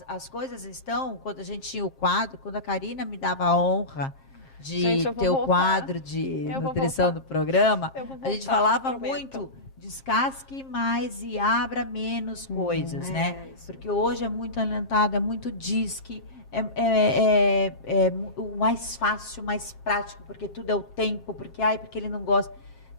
as coisas estão, quando a gente tinha o quadro, quando a Karina me dava a honra de Gente, eu vou ter o voltar. quadro de Eu vou nutrição voltar. do programa, Eu vou a gente voltar, falava prometo. muito, descasque mais e abra menos coisas, né? isso. Porque hoje é muito alentado, é muito disque, é o mais fácil, mais prático, porque tudo é o tempo, porque ele não gosta.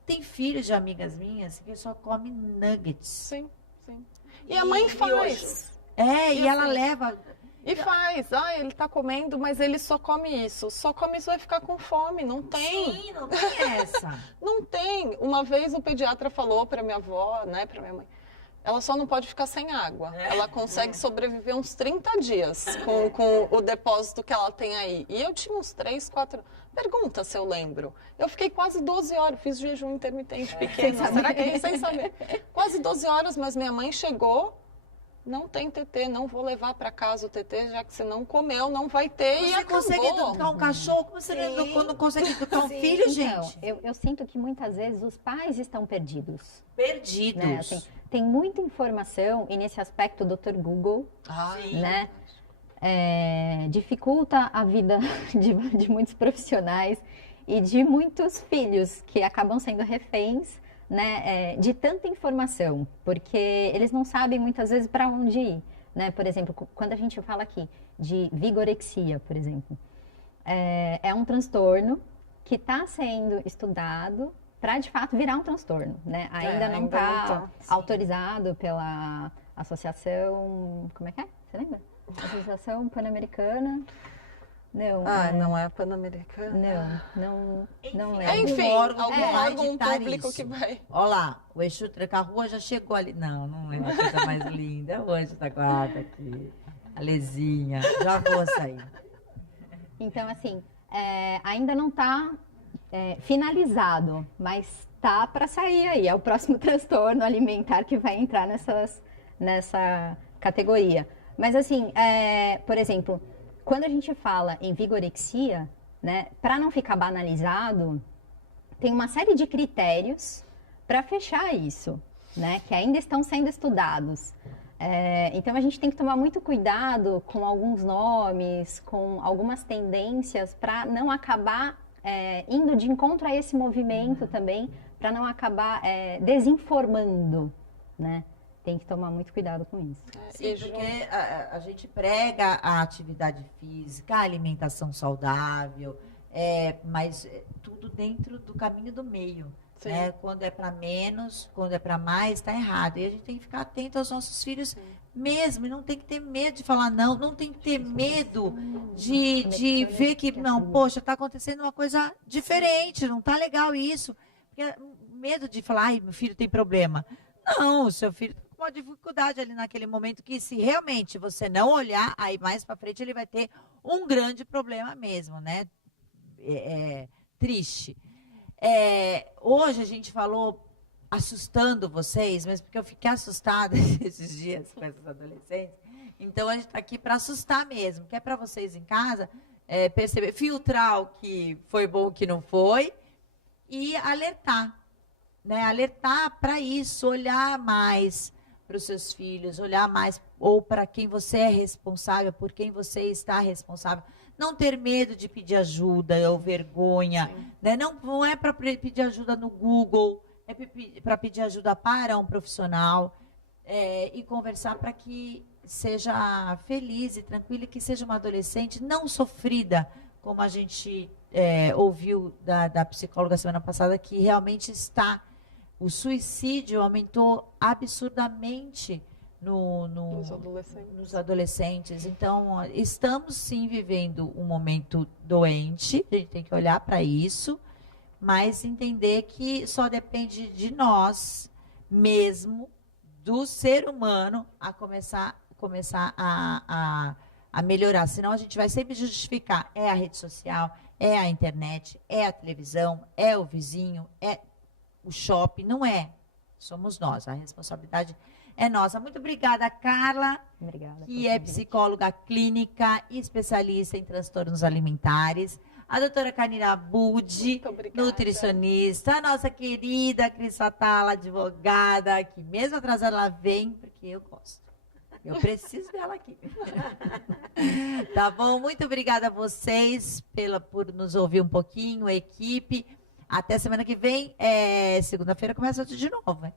Tem filhos de amigas minhas que só come nuggets. Sim, sim. E a mãe faz. E ela assim, leva. E faz. Ah, ele tá comendo, mas ele só come isso. Só come isso, vai ficar com fome. Não tem. Sim, não tem essa. Não tem. Uma vez o pediatra falou para minha avó, né, para minha mãe, ela só não pode ficar sem água. Ela consegue sobreviver uns 30 dias com o depósito que ela tem aí. E eu tinha uns 3, 4... Pergunta se eu lembro. Eu fiquei quase 12 horas, fiz jejum intermitente pequeno. Será que sem saber? Quase 12 horas, mas minha mãe chegou, não tem TT, não vou levar para casa o TT, já que você não comeu, não vai ter e acabou. Você consegue educar um cachorro, como você não consegue educar um filho, gente? Então, eu sinto que muitas vezes os pais estão perdidos. Perdidos. Né? Assim, tem muita informação e nesse aspecto o Dr. Google, né, dificulta a vida de muitos profissionais e de muitos filhos que acabam sendo reféns, né, de tanta informação, porque eles não sabem muitas vezes para onde ir. Né? Por exemplo, quando a gente fala aqui de vigorexia, por exemplo, é um transtorno que está sendo estudado para, de fato, virar um transtorno, né? Ainda não está autorizado pela associação... Como é que é? Você lembra? Associação Pan-Americana... Não. Não é a Pan-Americana? Não lembro. Enfim, algum órgão público isso. que vai... Olha lá, o Exu Tranca-Rua já chegou ali. Não é a coisa mais linda. O anjo da guarda aqui, a Lezinha, já vou sair. Então, assim, ainda não está finalizado, mas tá para sair aí. É o próximo transtorno alimentar que vai entrar nessa categoria. Mas, assim, por exemplo, quando a gente fala em vigorexia, né, para não ficar banalizado, tem uma série de critérios para fechar isso, né, que ainda estão sendo estudados. Então, a gente tem que tomar muito cuidado com alguns nomes, com algumas tendências, para não acabar indo de encontro a esse movimento também, para não acabar desinformando, né? Tem que tomar muito cuidado com isso. Sim, porque a gente prega a atividade física, a alimentação saudável, mas tudo dentro do caminho do meio. Né? Quando é para menos, quando é para mais, está errado. E a gente tem que ficar atento aos nossos filhos mesmo. E não tem que ter medo de falar não tem que ter medo de ver que, não, poxa, está acontecendo uma coisa diferente, não está legal isso. Porque medo de falar, ai, meu filho tem problema. Não, o seu filho tem uma dificuldade ali naquele momento que, se realmente você não olhar, aí mais para frente ele vai ter um grande problema mesmo, né? Triste. Hoje a gente falou assustando vocês, mas porque eu fiquei assustada esses dias com esses adolescentes. Então a gente está aqui para assustar mesmo, que é para vocês em casa perceber, filtrar o que foi bom, o que não foi e alertar, né? Alertar para isso, olhar mais para os seus filhos, olhar mais ou para quem você é responsável, por quem você está responsável. Não ter medo de pedir ajuda ou vergonha, né? Não é para pedir ajuda no Google, é para pedir ajuda para um profissional e conversar para que seja feliz e tranquila, que seja uma adolescente não sofrida, como a gente ouviu da psicóloga semana passada, que realmente o suicídio aumentou absurdamente nos adolescentes. Então, estamos sim vivendo um momento doente, a gente tem que olhar para isso, mas entender que só depende de nós mesmo, do ser humano, a começar a melhorar. Senão a gente vai sempre justificar, a rede social, a internet, a televisão, o vizinho, o shopping. Não é. Somos nós, a responsabilidade é nossa. Muito obrigada, Carla. Obrigada. Que é psicóloga clínica e especialista em transtornos alimentares. A doutora Carina Budi, nutricionista. A nossa querida Cris Fatala, advogada, que mesmo atrasada ela vem, porque eu gosto. Eu preciso dela aqui. Tá bom? Muito obrigada a vocês por nos ouvir um pouquinho, a equipe. Até semana que vem. Segunda-feira começa tudo de novo, hein?